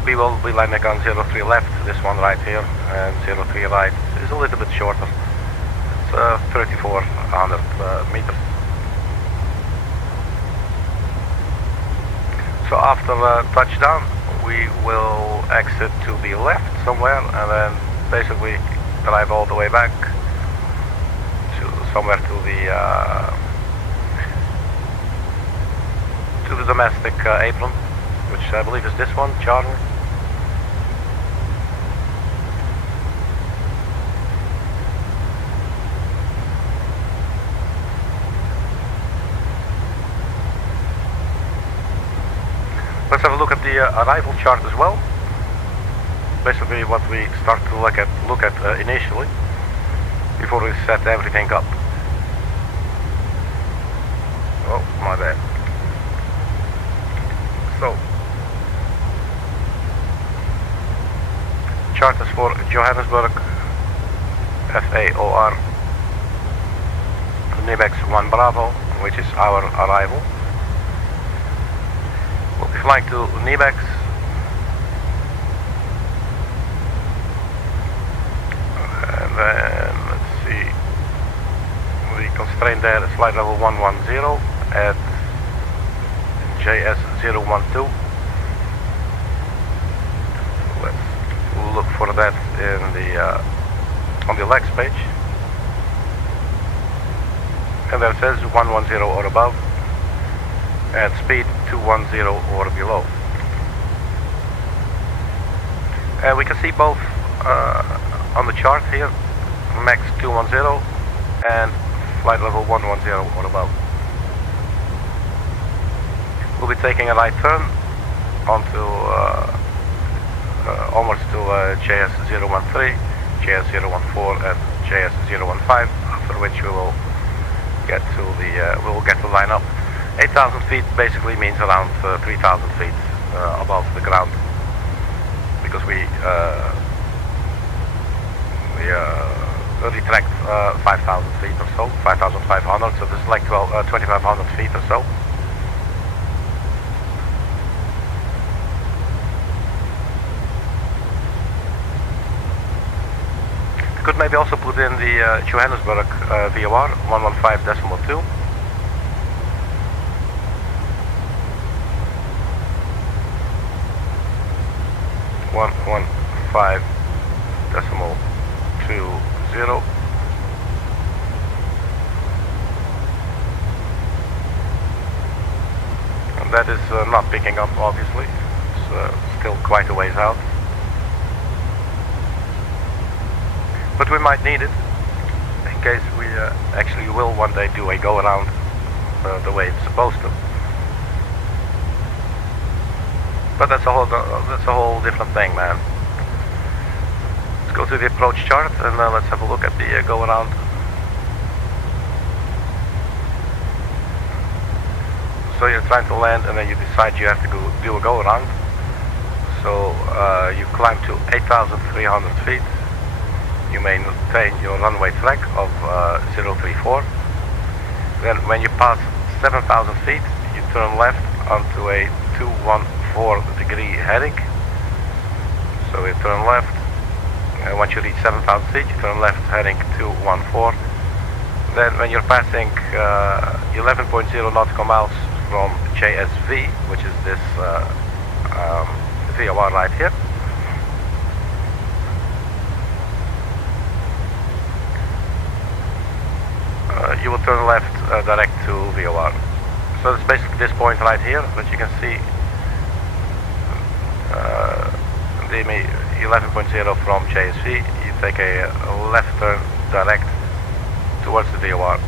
We will be landing on 03 left, this one right here, and 03 right is a little bit shorter. It's 3,400 meters. So after touchdown, we will exit to the left somewhere, and then basically drive all the way back to somewhere to the domestic apron, which I believe is this one, Charlie. Let's have a look at the arrival chart as well. Basically what we start to look at initially before we set everything up. Oh, my bad. So, chart is for Johannesburg, FAOR, NIBEX 1 Bravo, which is our arrival. We'll be flying to NIBEX. And then, let's see, the constraint there is flight level 110 at JS012. Let's look for that in the on the legs page. And there it says 110 or above, and speed 210 or below. And we can see both on the chart here, max 210 and flight level 110 or above. We'll be taking a right turn onto almost to JS013, JS014 and JS015, after which we will get to line up. 8,000 feet basically means around 3,000 feet above the ground, because we retract 5,000 feet or so, 5,500, so this is like 2,500 feet or so. We could maybe also put in the Johannesburg VOR 115.2. 115.20. And that is not picking up, obviously. It's still quite a ways out. But we might need it in case we actually will one day do a go around the way it's supposed to. But that's a whole different thing, man. Let's go to the approach chart and let's have a look at the go around. So you're trying to land and then you decide you have to go do a go around. So you climb to 8,300 feet. You maintain your runway track of 034. Then when you pass 7,000 feet, you turn left onto a 214-degree heading. So you turn left, and once you reach 7,000 feet, you turn left heading 214. Then when you're passing 11.0 nautical miles from JSV, which is this VOR right here, you will turn left direct to VOR. So it's basically this point right here, but you can see the 11.0 from JSV. You take a left turn direct towards the VOR.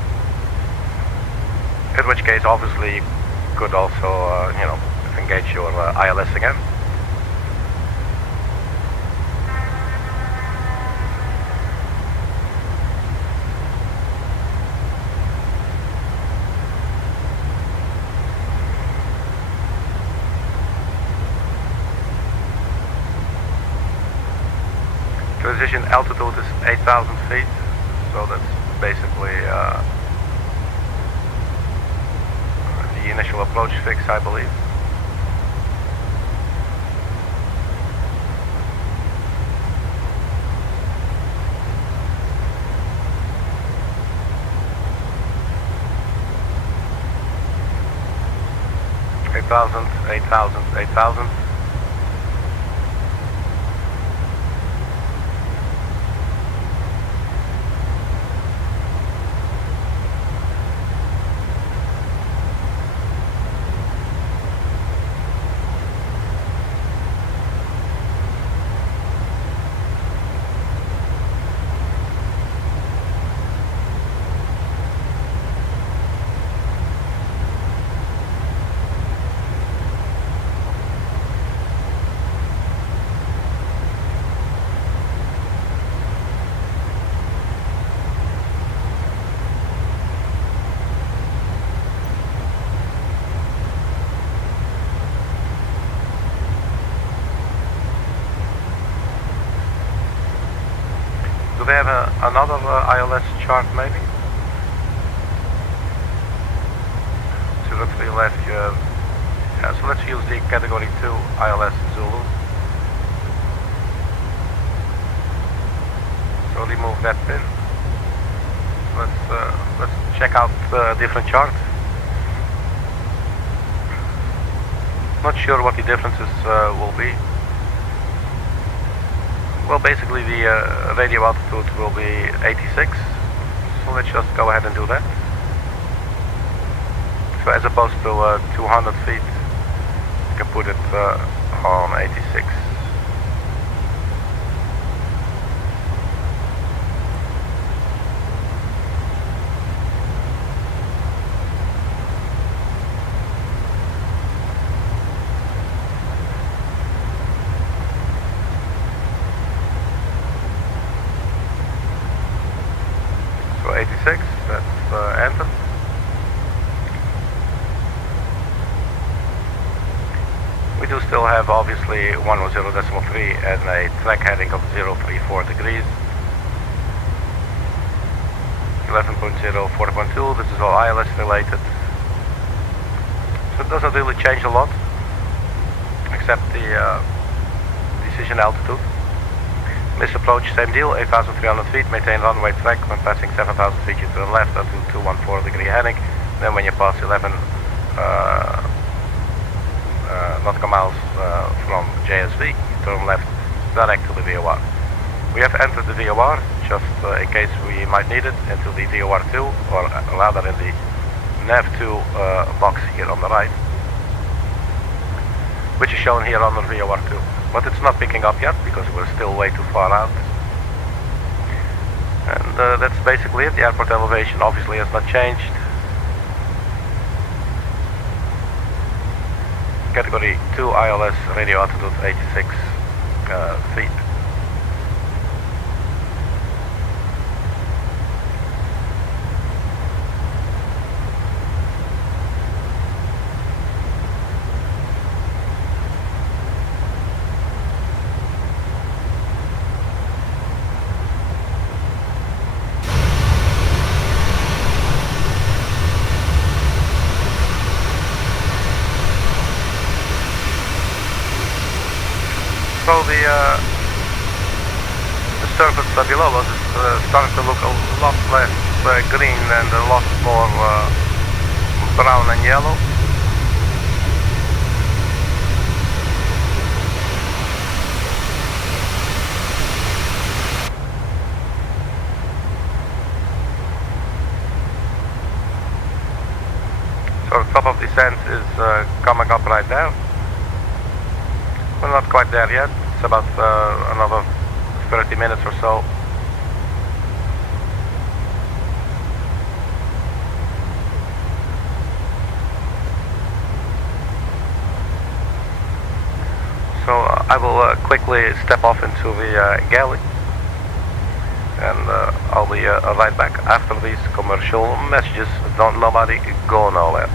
In which case, obviously, you could also, engage your ILS again. Transition altitude is 8,000 feet, so that's basically the initial approach fix, I believe. Eight thousand, 8,000, 8,000. Do they have another ILS chart maybe? To the left you have, yeah, so let's use the category 2 ILS Zulu. So remove that pin. Let's check out different charts. Not sure what the differences will be. Well, basically the radio altitude will be 86, so let's just go ahead and do that. So as opposed to 200 feet, you can put it on 86. So 86, that's enter. We do still have obviously 110.3 and a track heading of 034 degrees. 11.0, 4.2, this is all ILS related. So it doesn't really change a lot, except the decision altitude. Missed approach, same deal, 8,300 feet, maintain runway track. When passing 7,000 feet you turn left onto 214 degree heading. Then when you pass 11 nautical miles from JSV, you turn left direct to the VOR. We have entered the VOR, just in case we might need it, into the VOR2, or rather in the NAV2 box here on the right, which is shown here on the VOR2. But it's not picking up yet because we're still way too far out. And that's basically it. The airport elevation obviously has not changed. Category 2 ILS, radio altitude 86 feet. So the surface below us is starting to look a lot less green and a lot more brown and yellow. top of descent is coming up right there. We're not quite there yet. It's about another 30 minutes or so. So I will quickly step off into the galley, and I'll be right back after these commercial messages. Don't nobody go nowhere.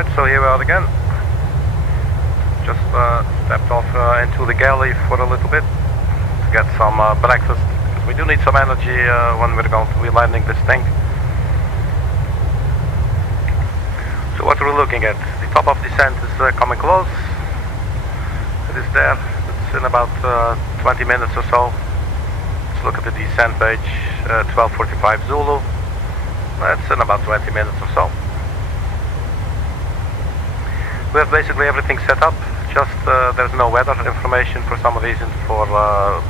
Alright, so here we are again. Just stepped off into the galley for a little bit to get some breakfast. We do need some energy when we're going to be landing this thing. So what we're looking at, the top of descent is coming close. It is there. It's in about 20 minutes or so. Let's look at the descent page, 12:45 Zulu. That's in about 20 minutes or so. We have basically everything set up. Just there's no weather information for some reason for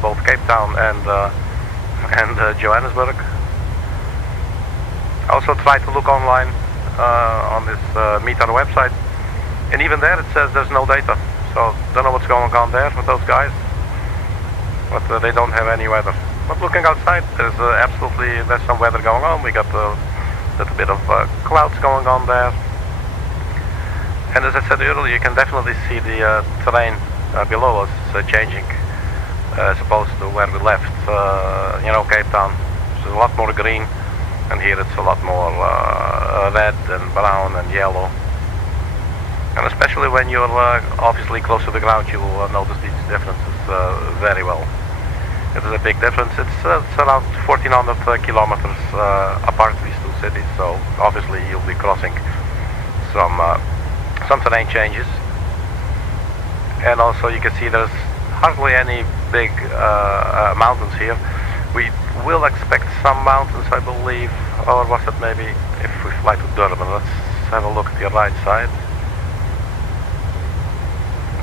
both Cape Town and Johannesburg. I also tried to look online on this meter website, and even there it says there's no data. So don't know what's going on there with those guys, but they don't have any weather. But looking outside, there's there's some weather going on. We got a little bit of clouds going on there, and as I said earlier, you can definitely see the terrain below us changing as opposed to where we left. Cape Town. There's a lot more green, and here it's a lot more red and brown and yellow. And especially when you're obviously close to the ground, you will notice these differences very well. It is a big difference. It's around 1,400 kilometers apart, these two cities, so obviously you'll be crossing some terrain changes. And also you can see there's hardly any big mountains here. We will expect some mountains, I believe, or was it maybe if we fly to Durban? Let's have a look at the right side.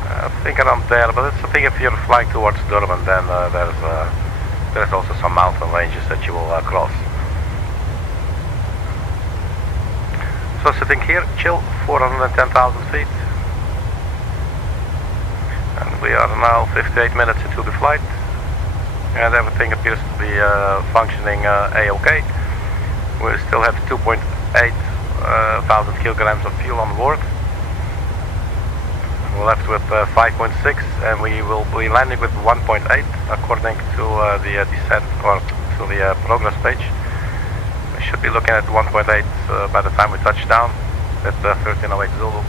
I think around there, but I think if you're flying towards Durban, then there's also some mountain ranges that you will cross. So sitting here, chill, 410,000 feet. And we are now 58 minutes into the flight. And everything appears to be functioning A-OK. We still have 2.8 thousand kilograms of fuel on board. We're left with 5.6, and we will be landing with 1.8 according to the descent or to the progress page. We should be looking at 1.8 by the time we touch down at 1308 Zulu.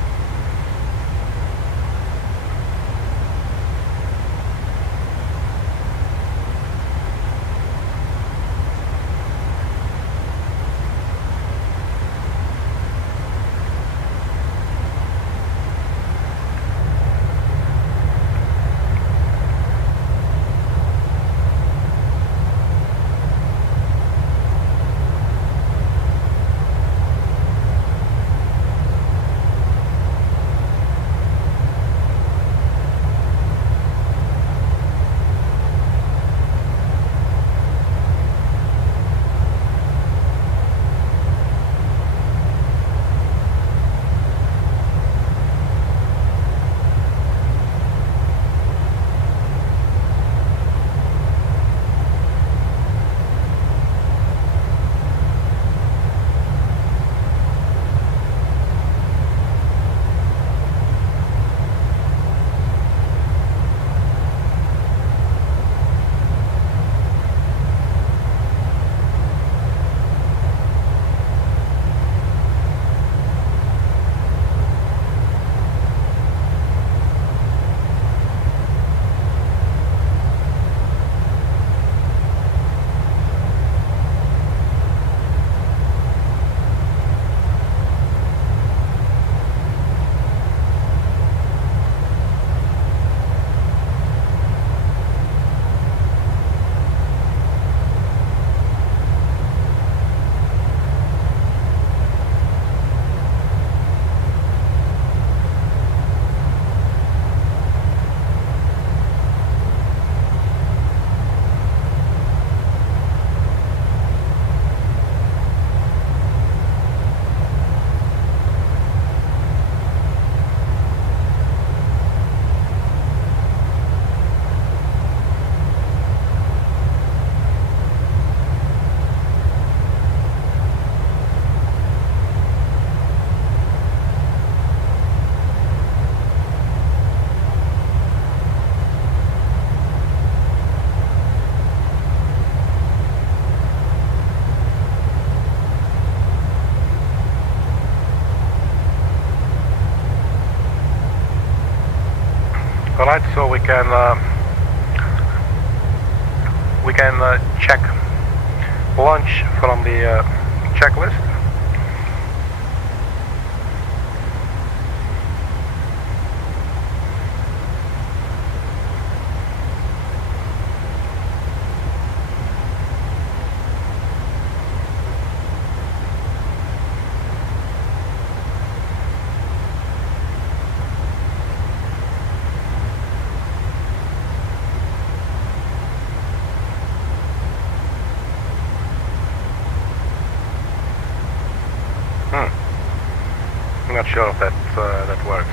Alright, so we can check launch from the checklist. I'm not sure if that works.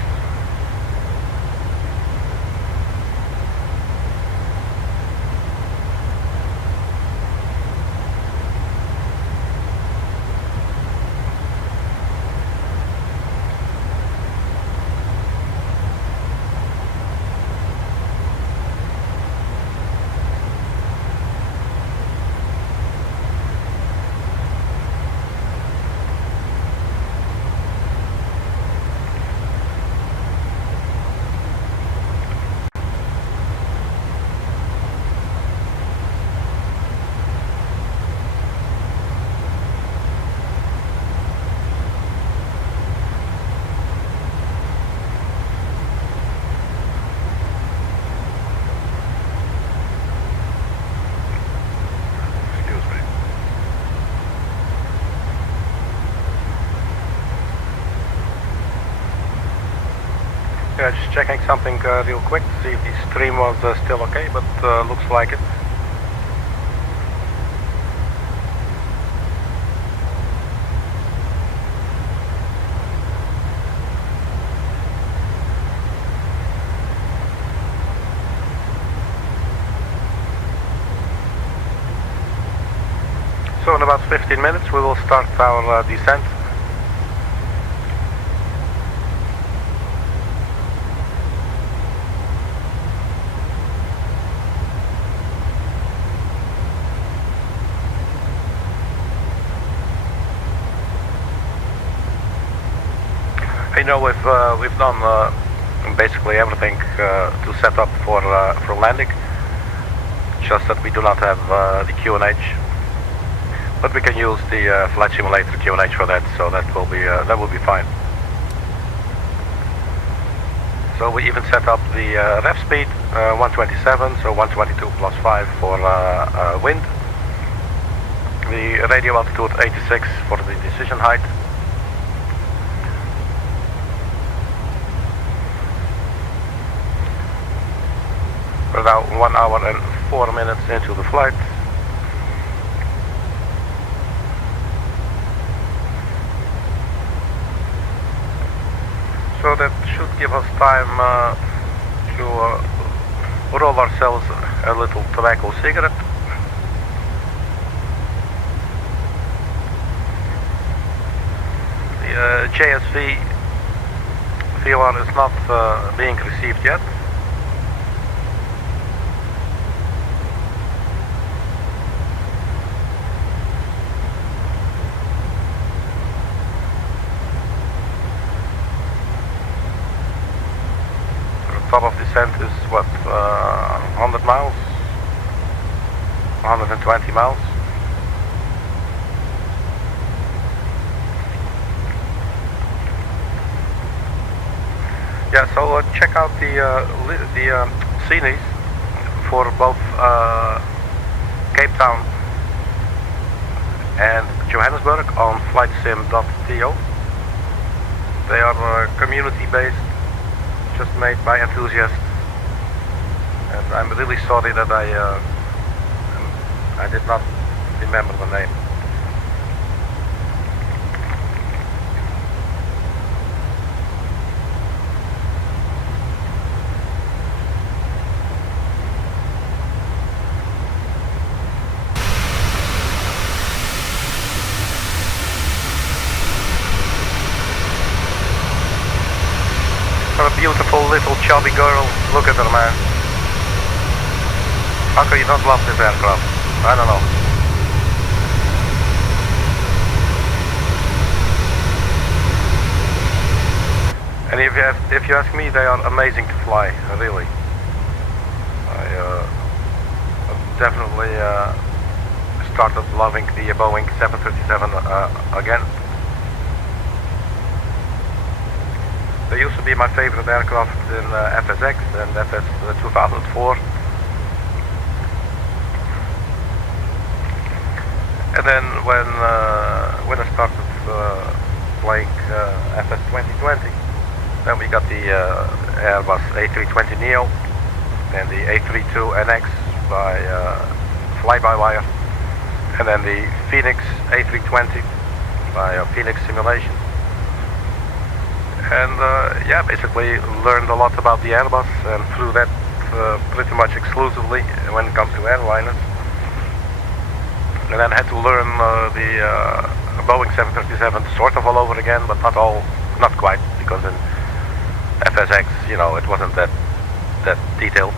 Yeah, just checking something real quick to see if the stream was still okay, but looks like it. So in about 15 minutes we will start our descent. I know we've done basically everything to set up for landing. Just that we do not have the QNH, but we can use the flight simulator QNH for that, so that will be fine. So we even set up the rev speed 127, so 122 plus 5 for wind. The radio altitude 86 for the decision height. We're now 1 hour and 4 minutes into the flight. So that should give us time to roll ourselves a little tobacco cigarette. The JSV FAOR is not being received yet. Top of descent is what, 100 miles, 120 miles. Yeah, so check out the sceneries for both Cape Town and Johannesburg on flightsim.to. They are community-based, just made by enthusiasts, and I'm really sorry that I did not remember the name. What a beautiful little chubby girl. Look at her, man. How can you not love this aircraft? I don't know. And if you ask me, they are amazing to fly, really. I definitely started loving the Boeing 737 again. They used to be my favorite aircraft in FSX and FS 2004. And then when I started flying FS 2020, then we got the Airbus A320neo and the A32NX by fly-by-wire, and then the Phoenix A320 by Phoenix Simulation. And yeah, basically learned a lot about the Airbus and flew that pretty much exclusively when it comes to airliners. And then had to learn the Boeing 737 sort of all over again, but not quite, because in FSX, you know, it wasn't that detailed.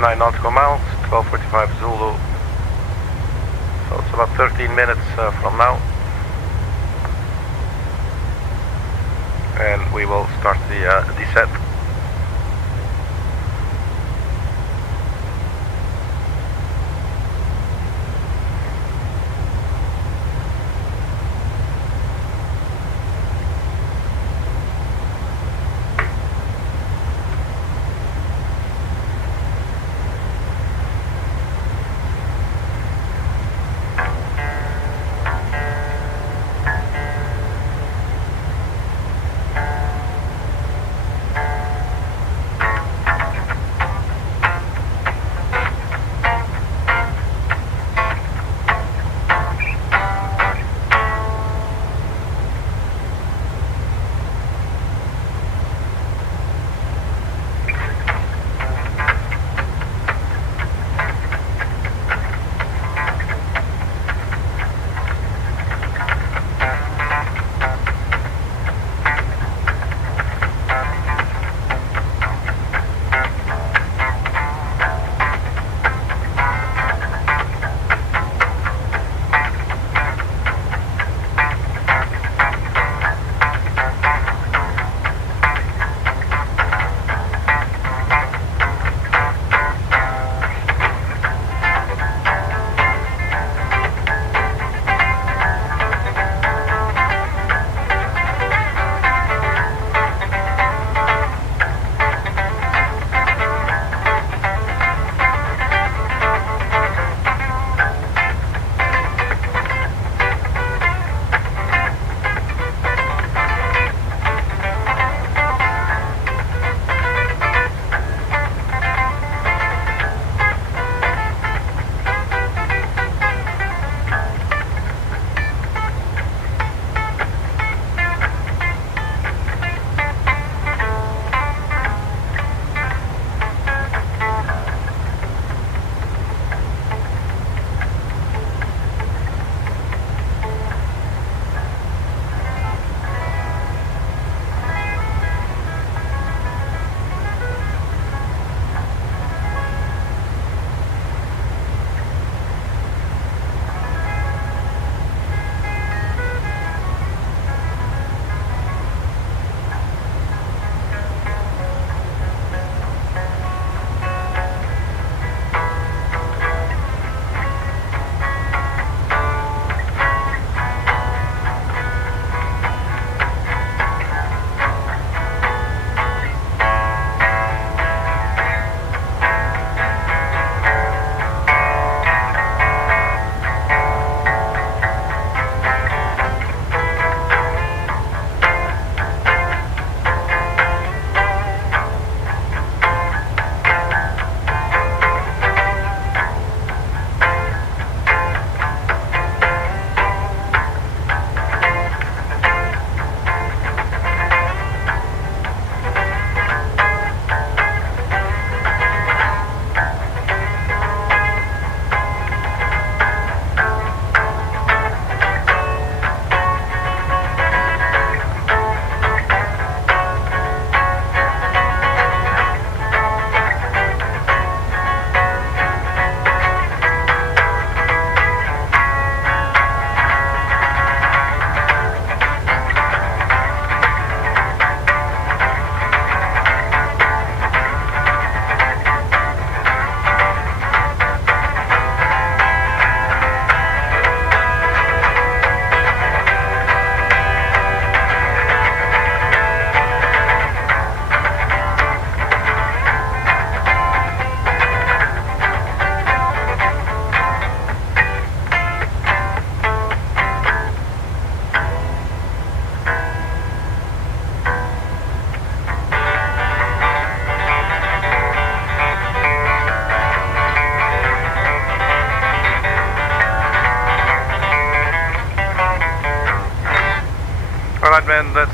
Nine nautical miles, 12:45 Zulu. So it's about 13 minutes from now, and we will start the descent.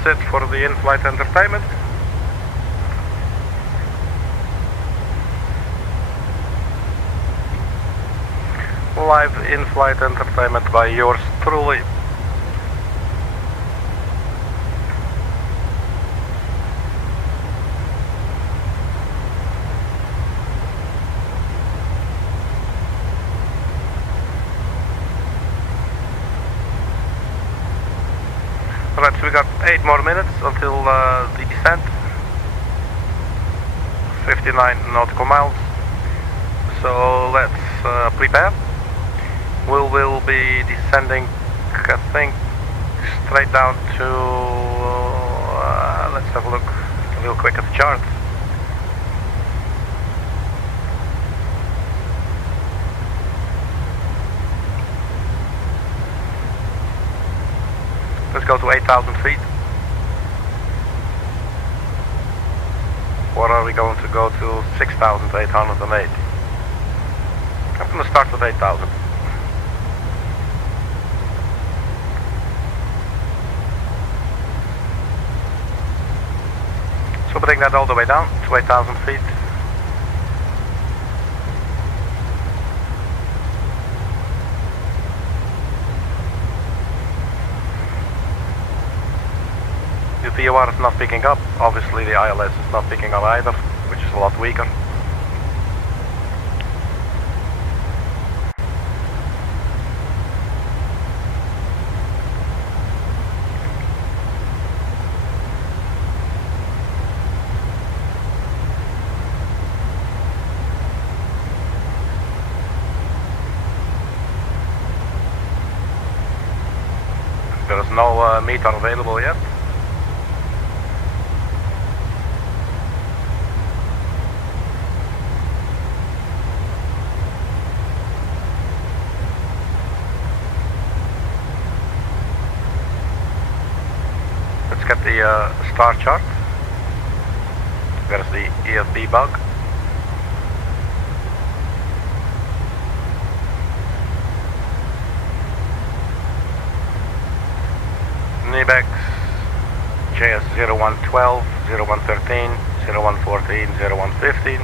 it for the in-flight entertainment. Live in-flight entertainment by yours truly. Right, so we got 8 more minutes until the descent. 59 nautical miles. So let's prepare. We will be descending, I think, straight down to, let's have a look real quick at the chart. Let's go to 8,000 feet. Or are we going to go to 6,808? I'm going to start with 8,000. So bring that all the way down to 8,000 feet. The FAOR is not picking up. Obviously the ILS is not picking up either, which is a lot weaker. There is no meter available yet. Let's get the star chart. There's the ESB bug. NIBEX JS 0112, 0113, 0114, 0115.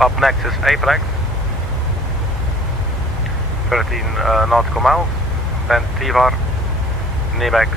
Up next is Apex, 13 nautical miles, then TETAN, NIBEX,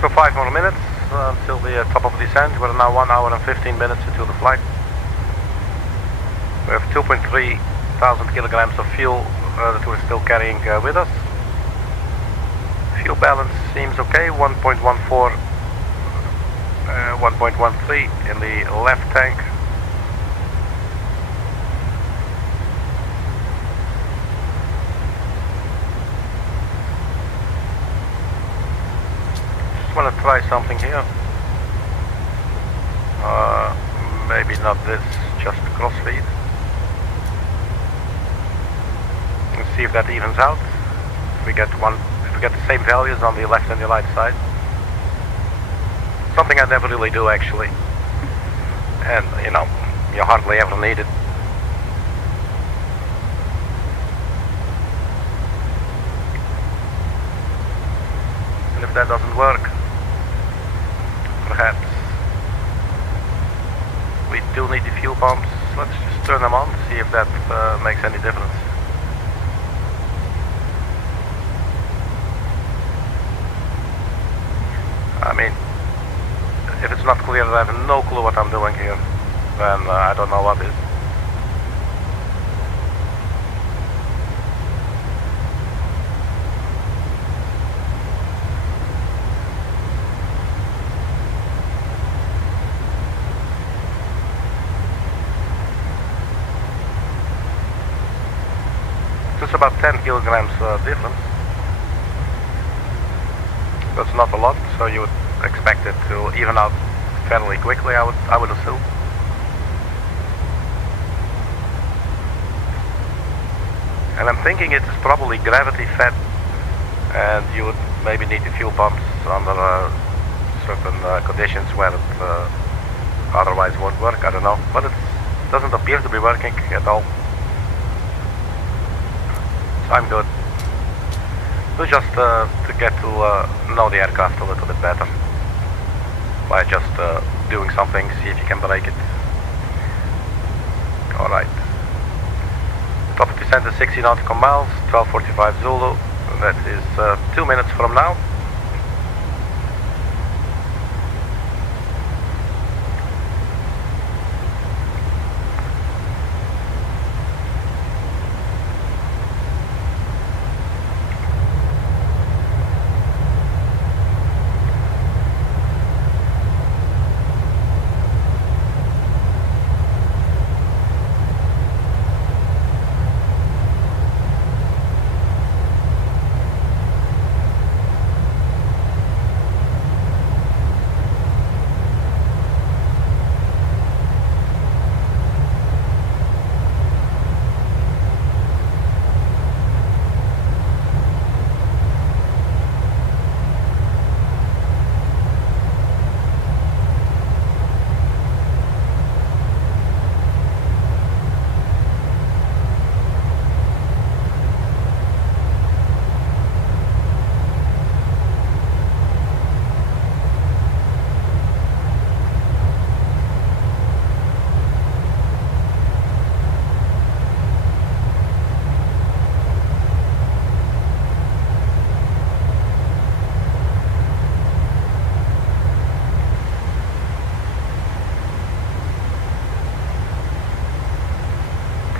So 5 more minutes until the top of the descent. We're now 1 hour and 15 minutes into the flight. We have 2.3 thousand kilograms of fuel that we're still carrying with us. Fuel balance seems okay, 1.14, 1.13 in the left tank. Just want to try something here. Maybe not this, just crossfeed. Let's see if that evens out. If we get the same values on the left and the right side. Something I never really do actually. And you know, you hardly ever need it. And if that doesn't work, perhaps we do need the fuel pumps. Let's just turn them on, see if that makes any difference. I mean, If it's not clear, I have no clue what I'm doing here, then I don't know what is. It's about 10 kilograms difference. That's not a lot, so you would expect it to even out fairly quickly, I would assume. And I'm thinking it is probably gravity fed, and you would maybe need the fuel pumps under certain conditions where it otherwise won't work, I don't know. But it doesn't appear to be working at all. So I'm good. So just to get to know the aircraft a little bit better. By just doing something, see if you can break it. Alright. Top of descent is 60 nautical miles, 12:45 Zulu. That is 2 minutes from now.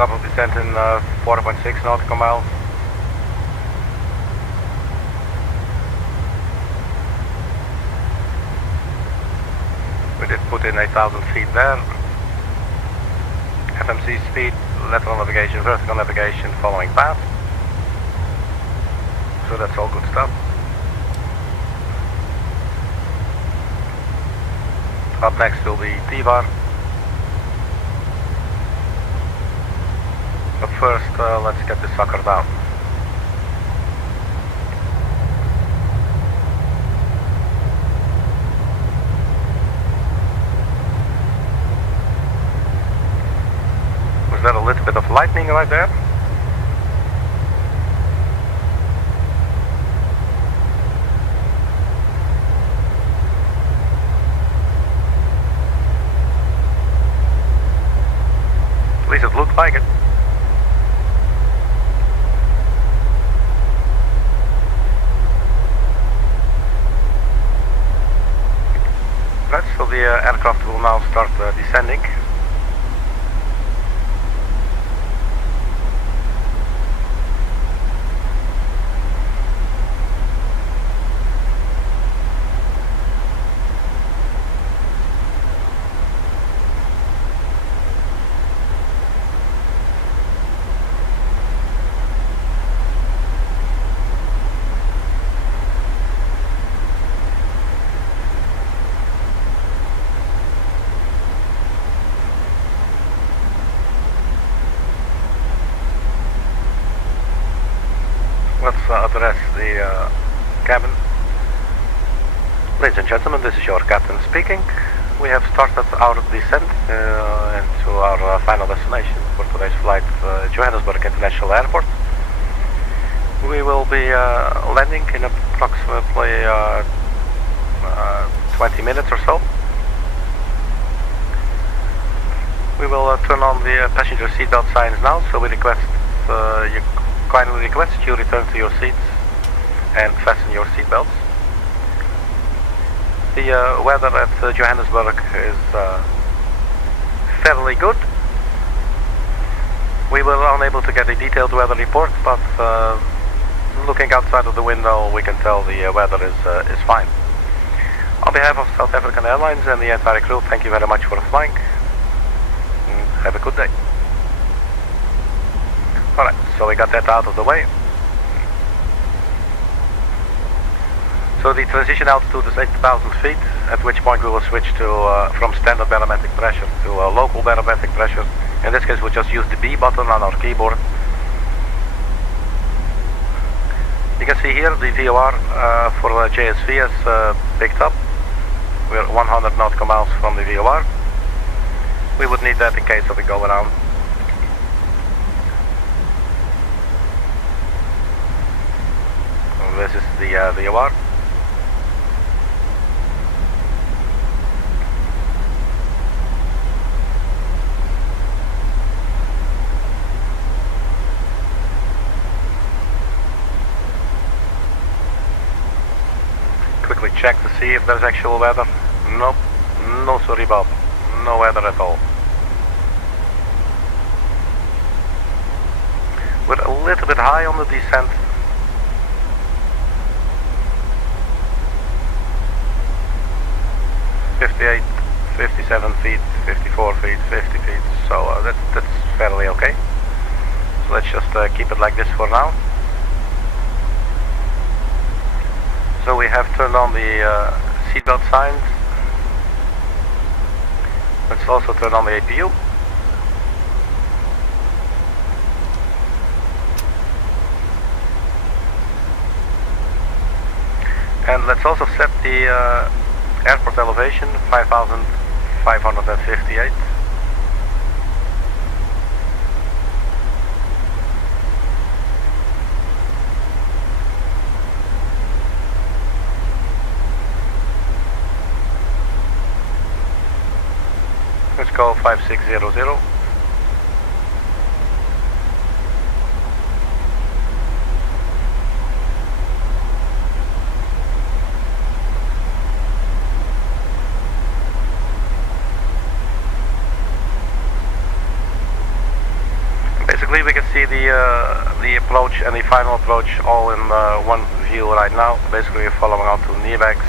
Top of descent in 4.6 nautical miles. We did put in 8,000 feet there. FMC speed, lateral navigation, vertical navigation, following path. So that's all good stuff. Up next will be T-bar. But first, let's get this sucker down. Was there a little bit of lightning right there? At least it looked like it. Right, so the aircraft will now start descending. Let's address the cabin. Ladies and gentlemen, this is your captain speaking. We have started our descent into our final destination for today's flight, Johannesburg International Airport. We will be landing in approximately 20 minutes or so. We will turn on the passenger seatbelt signs now, so we request you kindly request you return to your seats and fasten your seatbelts. the weather at Johannesburg is fairly good. We were unable to get a detailed weather report, but looking outside of the window, we can tell the weather is fine. On behalf of South African Airlines and the entire crew, thank you very much for flying. Have a good day. Alright, so we got that out of the way. So the transition altitude is 8,000 feet, at which point we will switch to from standard barometric pressure to local barometric pressure. In this case, we'll just use the B button on our keyboard. You can see here the VOR for JSV has picked up. We're 100 nautical miles from the VOR. We would need that in case of a go around. This is the VOR. Quickly check to see if there's actual weather. Nope, no sorry Bob, no weather at all. We're a little bit high on the descent. "58, 57 feet, 54 feet, 50 feet, so that's fairly okay. So let's just keep it like this for now. So we have turned on the seatbelt signs. Let's also turn on the APU. And let's also set the airport elevation, 5,558. Let's go 5600. Basically, we can see the approach and the final approach all in one view right now. Basically, we're following on to NIBEX,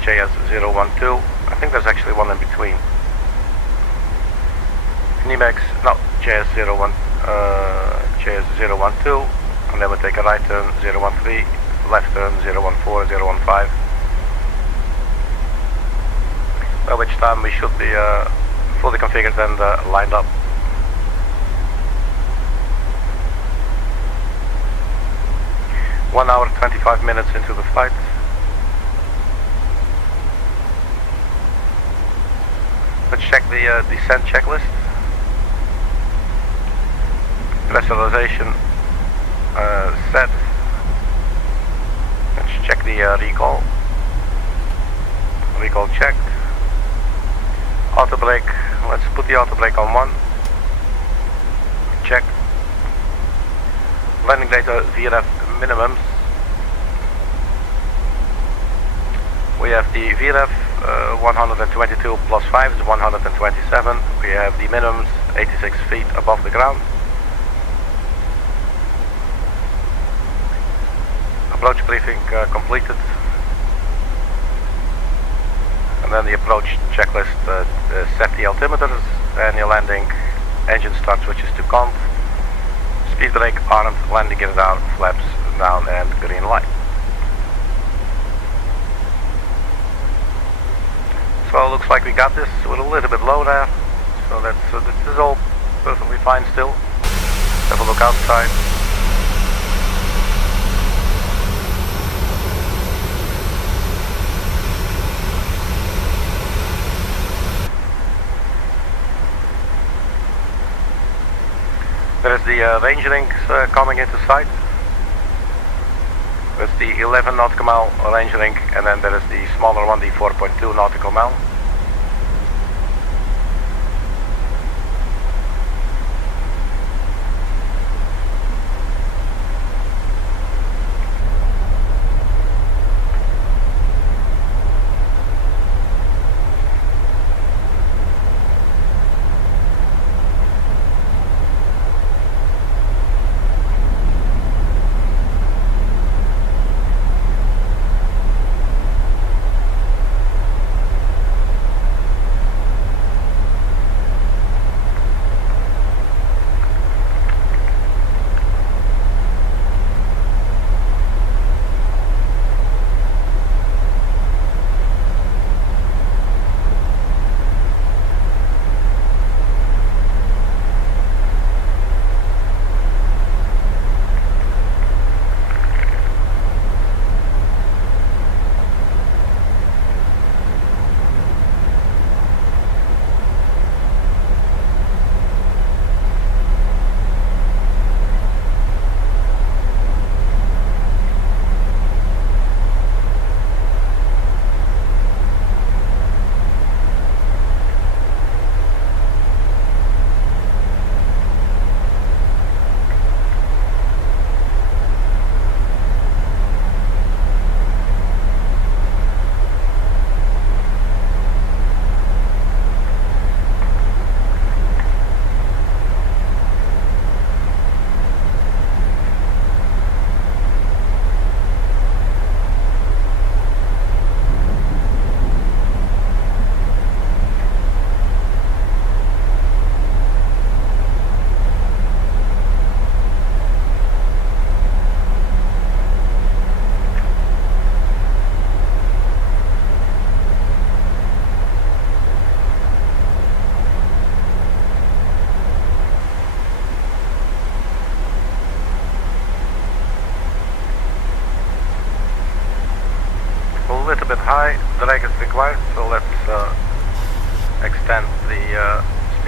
JS012. I think there's actually one in between. NIBEX, no, JS012, and then we take a right turn 013, left turn 014, 015. By which time we should be fully configured and lined up. One hour 25 minutes into the flight. Let's check the descent checklist. Pressurization set. Let's check the recall. Recall checked. Auto brake. Let's put the auto brake on 1. Check. Landing data VRF minimums. We have the VRF 122 plus 5 is 127. We have the minimums 86 feet above the ground. Approach briefing completed. And then the approach checklist set the altimeters, and your landing engine start switches to conf. Speed brake armed, landing gear down, flaps down, and green light. So it looks like we got this. We're a little bit low there, so this is all perfectly fine still. Have a look outside. There is the range rings coming into sight. There's the 11 nautical mile range ring, and then there is the smaller one, the 4.2 nautical mile.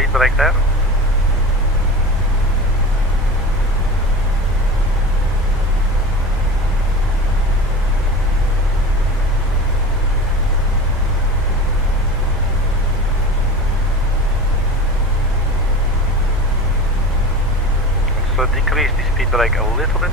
speed brake there. So decrease the speed brake a little bit.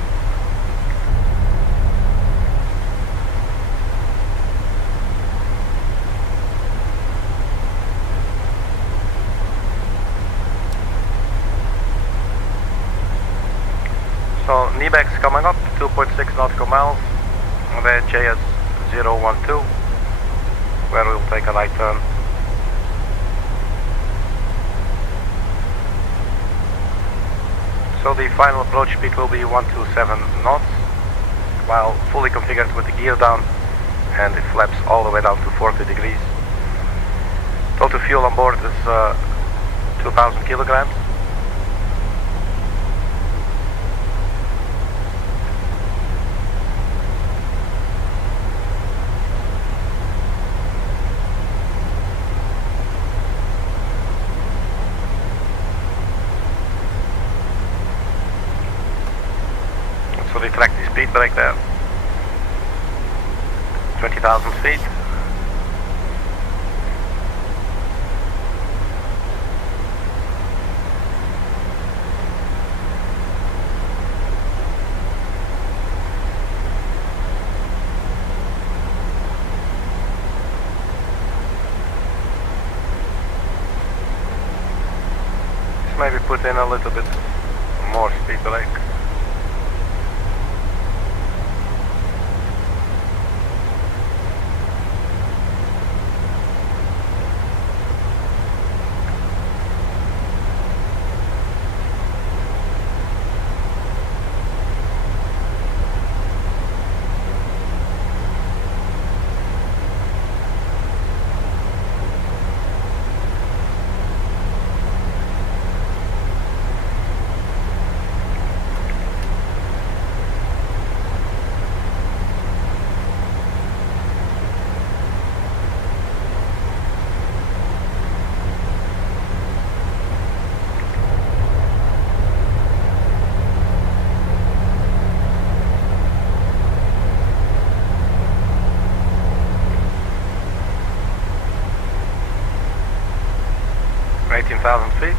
So NIBEX coming up, 2.6 nautical miles, the JS 012, where we'll take a right turn. So the final approach speed will be 127 knots, while fully configured with the gear down and the flaps all the way down to 40 degrees. Total fuel on board is 2,000 kilograms. So retract the speed brake there. 20,000 feet. Just maybe put in a little bit more speed brake. Feet.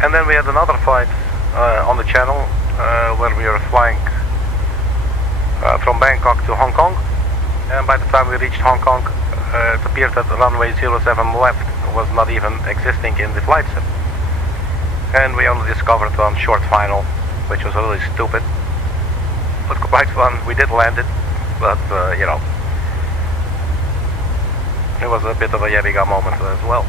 And then we had another flight on the channel where we were flying from Bangkok to Hong Kong, and by the time we reached Hong Kong it appeared that the runway 07 left was not even existing in the flight sim, and we only discovered on short final, which was really stupid but quite fun. We did land it, but you know, it was a bit of a Yabiga moment as well.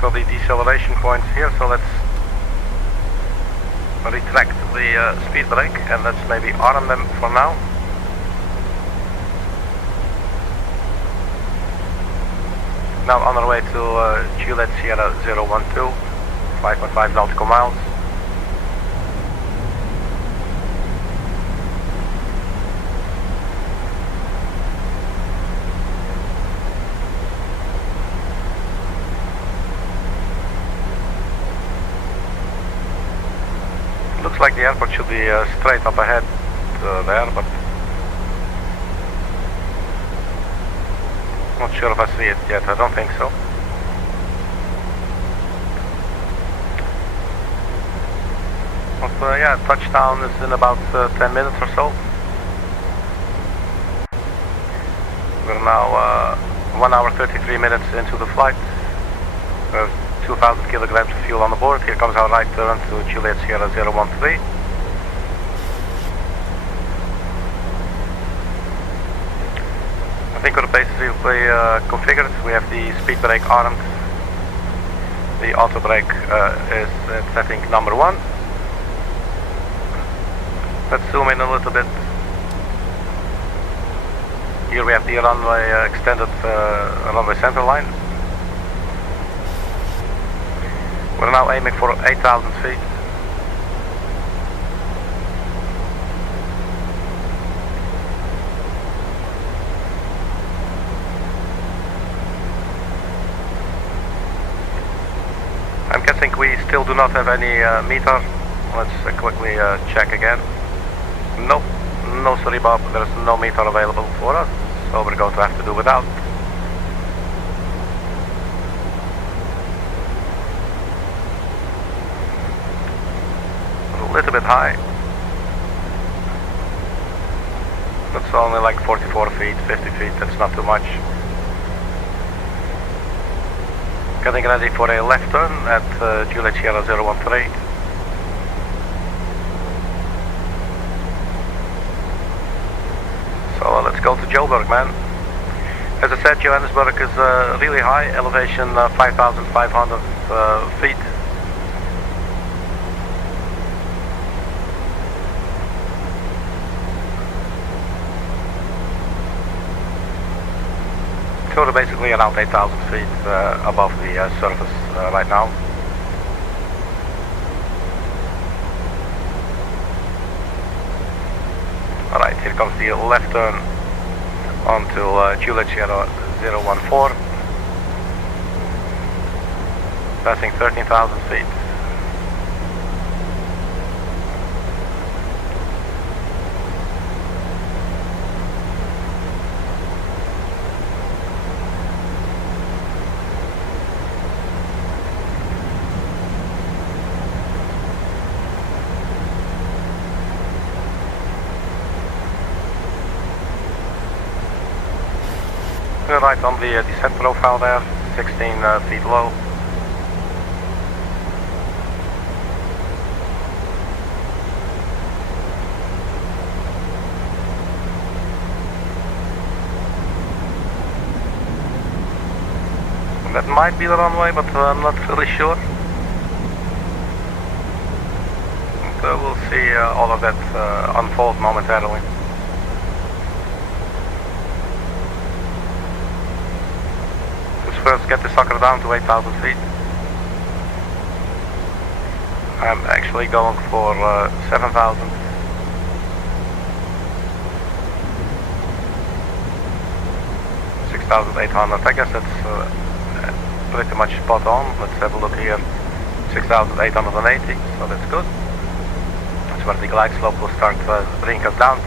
So the deceleration points here, so let's retract the speed brake and let's maybe arm them for now. Now on our way to Juliet Sierra 012, 5.5 nautical miles. Looks like the airport should be straight up ahead there, but not sure if I see it yet. I don't think so. But yeah, touchdown is in about 10 minutes or so. We're now 1 hour 33 minutes into the flight. 2,000 kilograms of fuel on the board. Here comes our right turn to Juliet Sierra 013. think we're basically configured. We have the speed brake armed. The auto brake is at setting number 1. Let's zoom in a little bit. Here we have the runway extended runway center line. We're now aiming for 8,000 feet. I'm guessing we still do not have any meter. Let's quickly check again. Nope, no sorry Bob, there's no meter available for us, so we're going to have to do without. A little bit high. That's only like 44 feet, 50 feet, that's not too much. Getting ready for a left turn at Juliet Sierra 013. So let's go to Joburg, man. As I said, Johannesburg is really high, elevation 5,500 feet. So we're basically around 8,000 feet above the surface right now. Alright, here comes the left turn onto Juliet Sierra 014. Passing 13,000 feet. Right on the descent profile there, 16 feet low. That might be the runway, but I'm not really sure. So we'll see all of that unfold momentarily. First get the sucker down to 8,000 feet. I'm actually going for 7,000. 6,800. I guess that's pretty much spot on. Let's have a look here. 6,880, so that's good. That's where the glide slope will start bringing us down.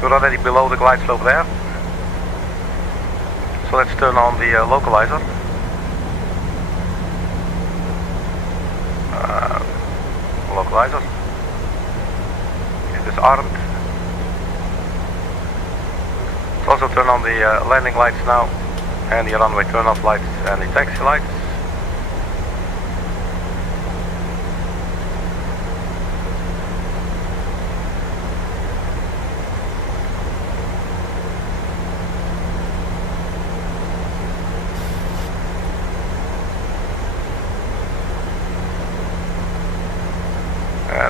We're already below the glide slope there. So let's turn on the localizer. Localizer. It is armed. Let's also turn on the landing lights now, and the runway turn-off lights and the taxi lights.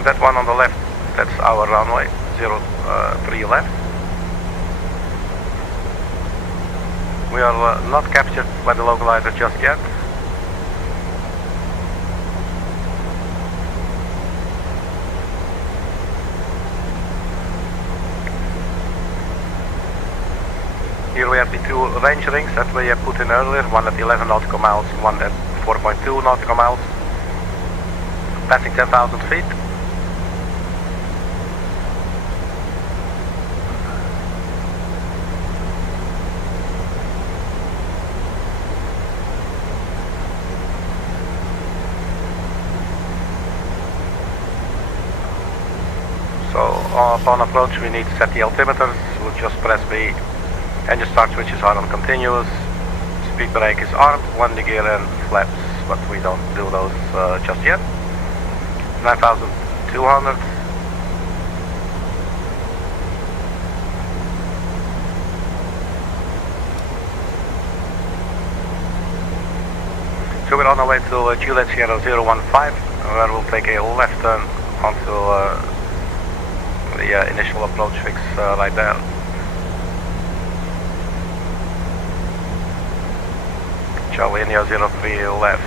That one on the left, that's our runway, 03 left. We are not captured by the localizer just yet. Here we have the two range rings that we put in earlier, one at 11 nautical miles, one at 4.2 nautical miles, passing 10,000 feet. So upon approach we need to set the altimeters. We'll just press B. Engine start switches are on continuous. Speed brake is armed, landing gear and flaps, but we don't do those just yet. 9,200. So we're on our way to Juliet Sierra 015, where we'll take a left turn onto the initial approach fix right there. Charlie India 03 left.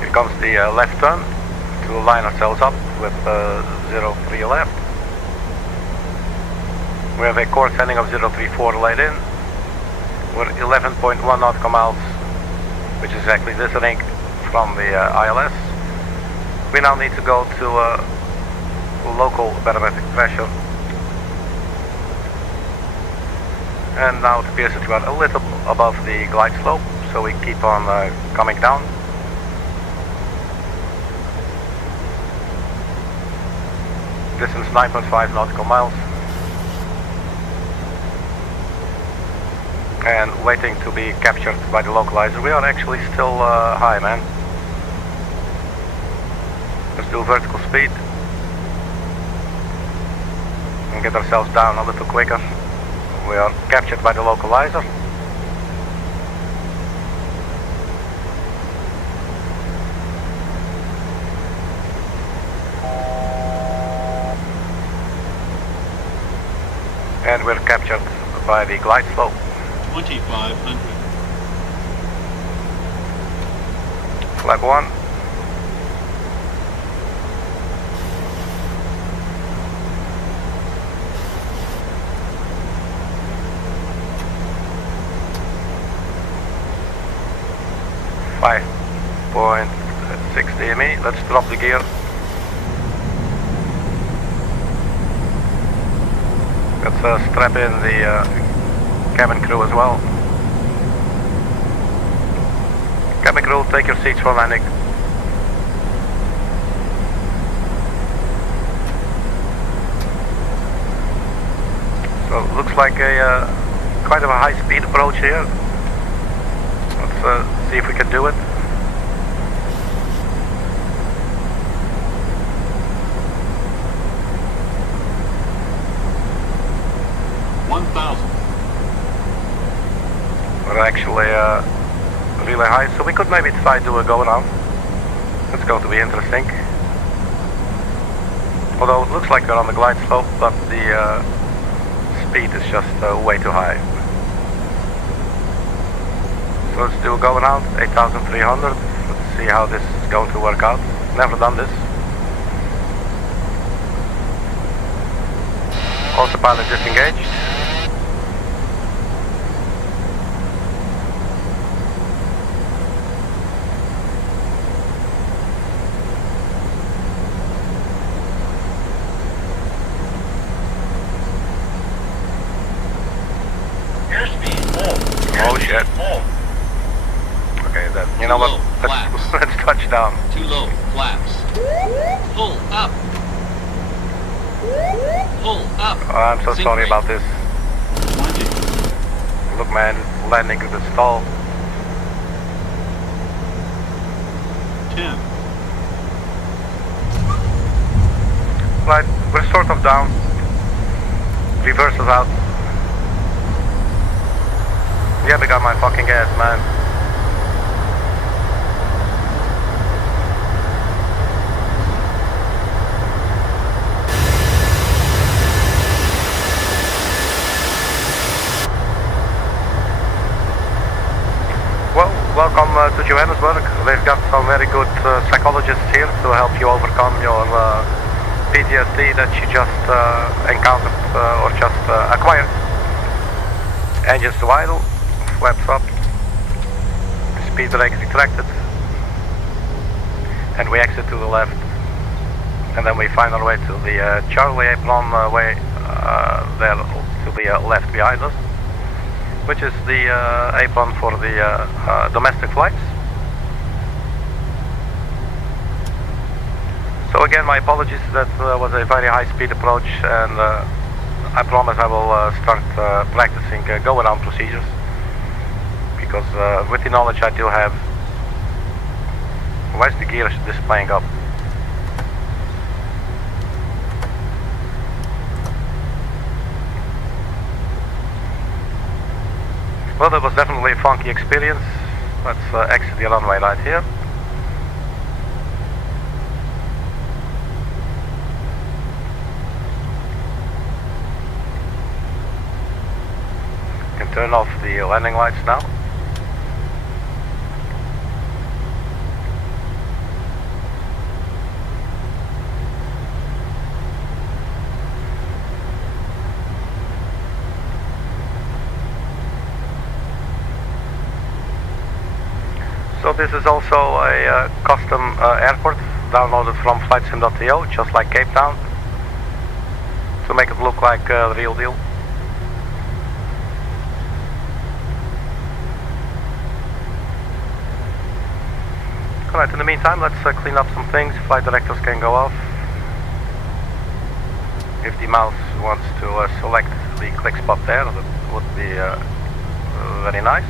Here comes the left turn to line ourselves up with 03 left. We have a course heading of 034 laid in. We're 11.1 nautical miles, which is exactly this link from the ILS. We now need to go to local barometric pressure. And now it appears that we are a little above the glide slope, so we keep on coming down. Distance 9.5 nautical miles. And waiting to be captured by the localizer. We are actually still high, man. Let's do vertical speed and get ourselves down a little quicker. We are captured by the localizer. And we're captured by the glide slope. 2500. Flag 1. .6 DME. Let's drop the gear. Let's strap in the cabin crew as well. Cabin crew, take your seats for landing. So it looks like a quite of a high speed approach here. Let's see if we can do it. We're actually really high, so we could maybe try to go around. It's going to be interesting. Although it looks like we're on the glide slope, but the speed is just way too high. So let's do a go around, 8,300. Let's see how this is going to work out. Never done this. Autopilot disengaged. Oh shit. Okay, then you know what? Let's touch down. Too low, flaps. Pull up. Pull up. I'm so sorry about this. 20. Look, man, landing with a stall. 10. Right, we're sort of down. Reverse is out. Yeah, they got my fucking ass, man. Well, welcome to Johannesburg. They've got some very good psychologists here to help you overcome your PTSD that you just encountered or just acquired. Engines to idle. Flaps up, speed brake retracted, and we exit to the left, and then we find our way to the Charlie apron way there to the left behind us, which is the apron for the domestic flights. So again, my apologies, that was a very high speed approach, and I promise I will start practicing go around procedures. Because with the knowledge I do have, where's the gear displaying up? Well, that was definitely a funky experience. Let's exit the runway right here. Can turn off the landing lights now. So this is also a custom airport downloaded from flightsim.to, just like Cape Town, to make it look like the real deal. Alright, in the meantime, let's clean up some things. Flight directors can go off. If the mouse wants to select the click spot there, that would be very nice.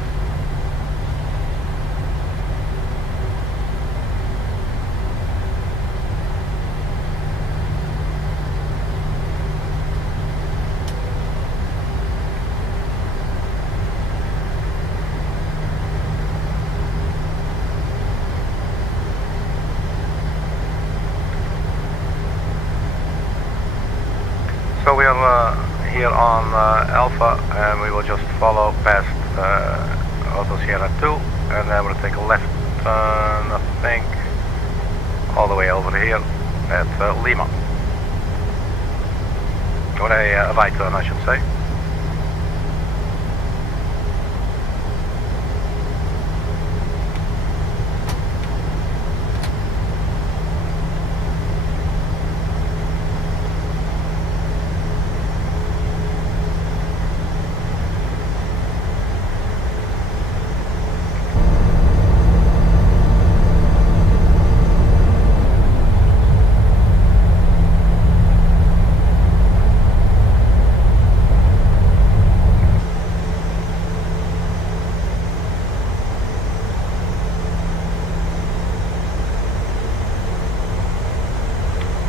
So we are here on Alpha, and we will just follow past Auto Sierra 2, and then we'll take a left turn, I think, all the way over here at Lima. Or a right turn, I should say.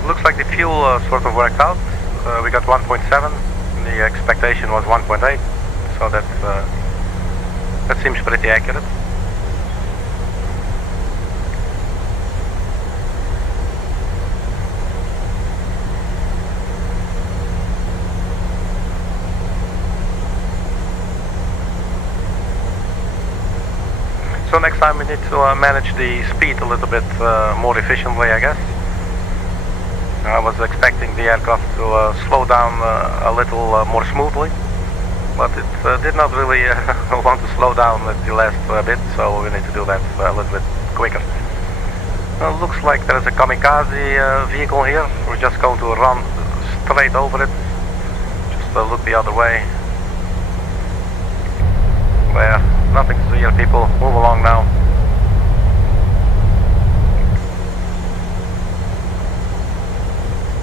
Looks like the fuel sort of worked out. We got 1.7. The expectation was 1.8, so that seems pretty accurate. So next time we need to manage the speed a little bit more efficiently, I guess. I was expecting the aircraft to slow down a little more smoothly, but it did not really want to slow down at the last bit, so we need to do that a little bit quicker. Looks like there is a kamikaze vehicle here. We're just going to run straight over it. Just look the other way. There, nothing to see here, people. Move along now.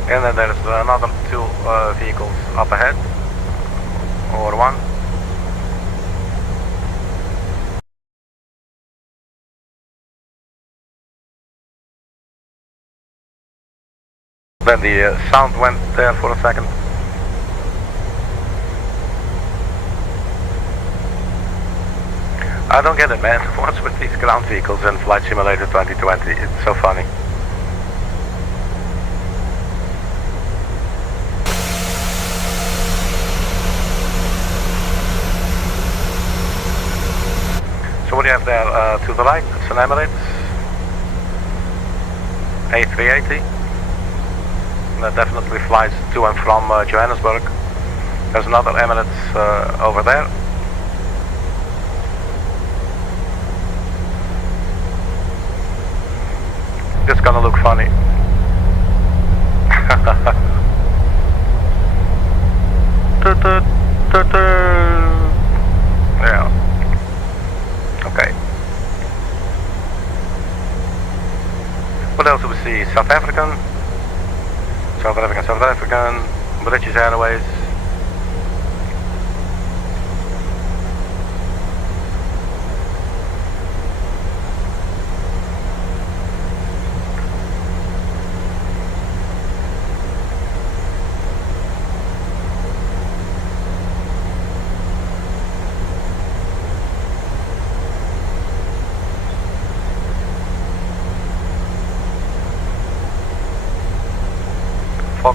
And then there's another two vehicles up ahead, or one. Then the sound went there for a second. I don't get it, man. What's with these ground vehicles in Flight Simulator 2020? It's so funny. So what do you have there to the right? It's an Emirates A380. That definitely flies to and from Johannesburg. There's another Emirates over there. This is gonna look funny. Yeah. Okay. What else do we see? South African, British Airways.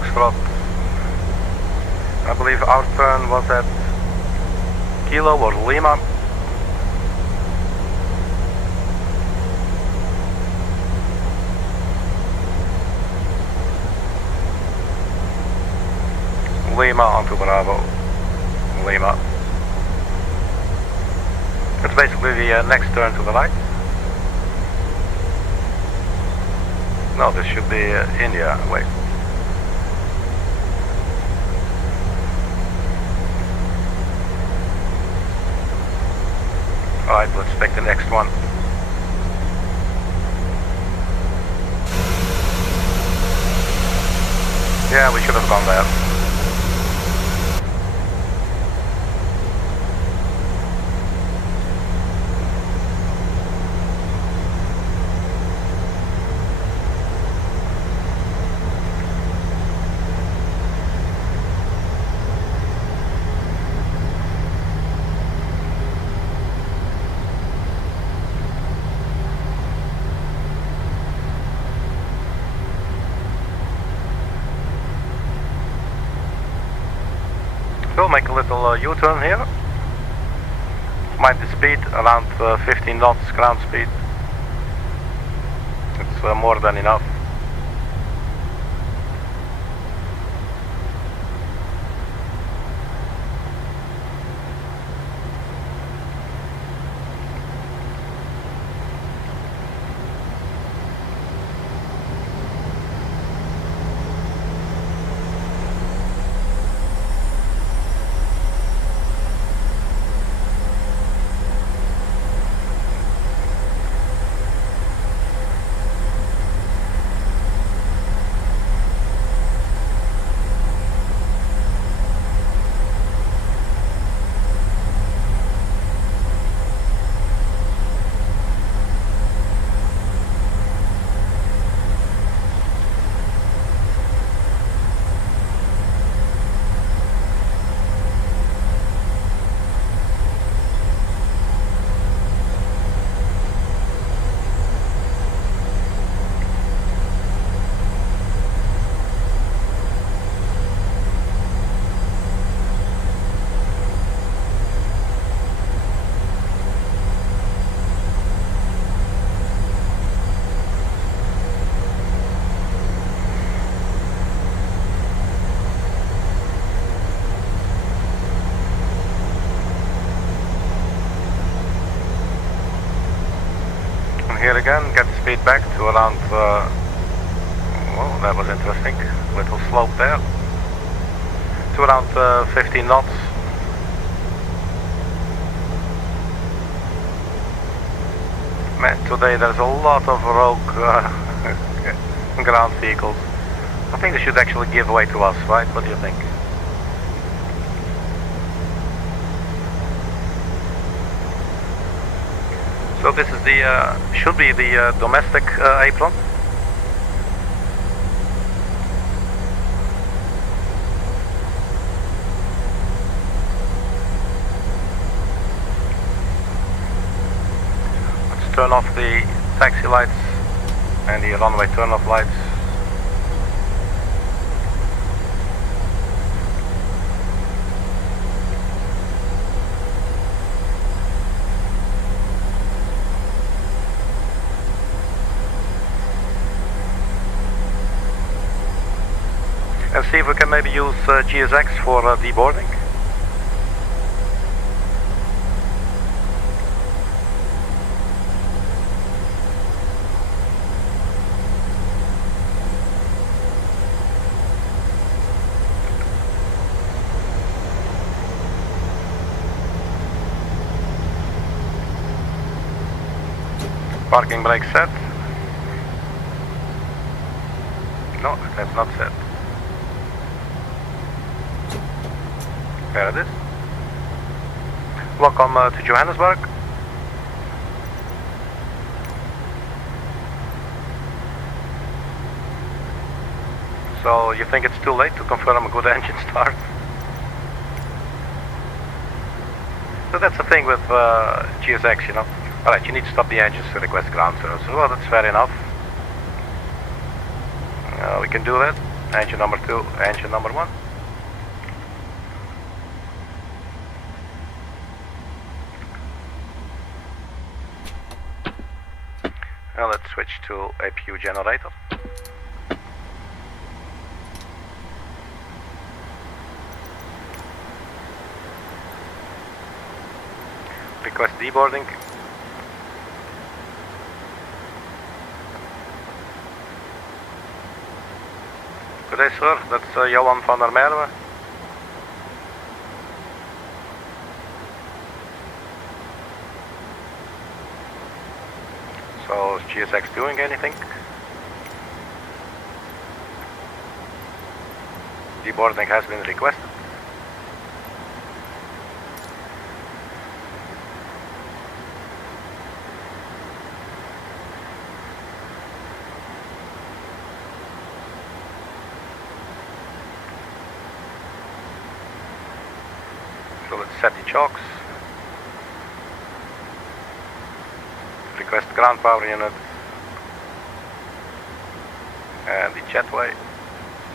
Foxtrot. I believe our turn was at Kilo or Lima. Lima onto Bravo. Lima. It's basically the next turn to the right. No, this should be India. Wait. Alright, let's take the next one. Yeah, we should have gone there. We'll make a little U-turn here. Mind the speed, around 15 knots ground speed. It's more than enough. Here again, get the speed back to around, well, that was interesting, little slope there, to around 15 knots. Man, today there's a lot of rogue ground vehicles. I think they should actually give way to us, right? What do you think? So this is the, should be the domestic apron. Let's turn off the taxi lights and the runway turn-off lights. And see if we can maybe use GSX for deboarding. Parking brake set. No, that's not set. There it is. Welcome to Johannesburg. So you think it's too late to confirm a good engine start? So that's the thing with GSX, you know. Alright, you need to stop the engines to request ground service. Well, that's fair enough. We can do that. Engine number 2, engine number 1. Now let's switch to APU generator. Request deboarding. Good day, sir. That's Johan van der Merwe. So, is GSX doing anything? Deboarding has been requested. So let's set the chocks. Request ground power unit. And the jetway.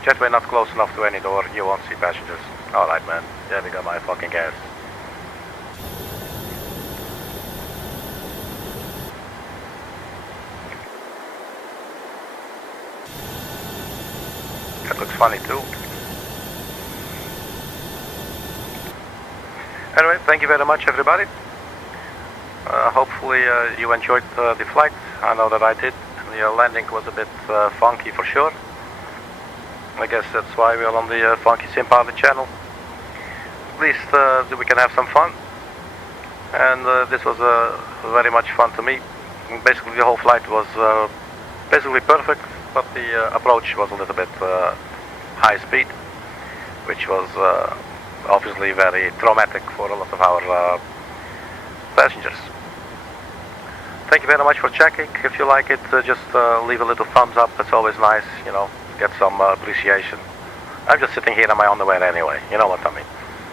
Jetway not close enough to any door, you won't see passengers. Alright man, there we go my fucking gas. That looks funny too. Anyway, thank you very much everybody. Hopefully you enjoyed the flight. I know that I did. The landing was a bit funky for sure. I guess that's why we're on the Funky Sim Pilot channel. At least we can have some fun. And this was very much fun to me. Basically the whole flight was basically perfect, but the approach was a little bit high speed, which was obviously very traumatic for a lot of our passengers. Thank you very much for checking. If you like it, just leave a little thumbs up. It's always nice, you know, get some appreciation. I'm just sitting here in my underwear anyway, you know what I mean.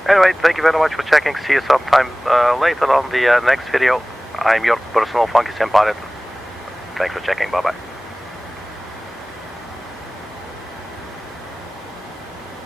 Anyway, thank you very much for checking. See you sometime later on the next video. I'm your personal Funky Sim Pilot. Thanks for checking. Bye bye.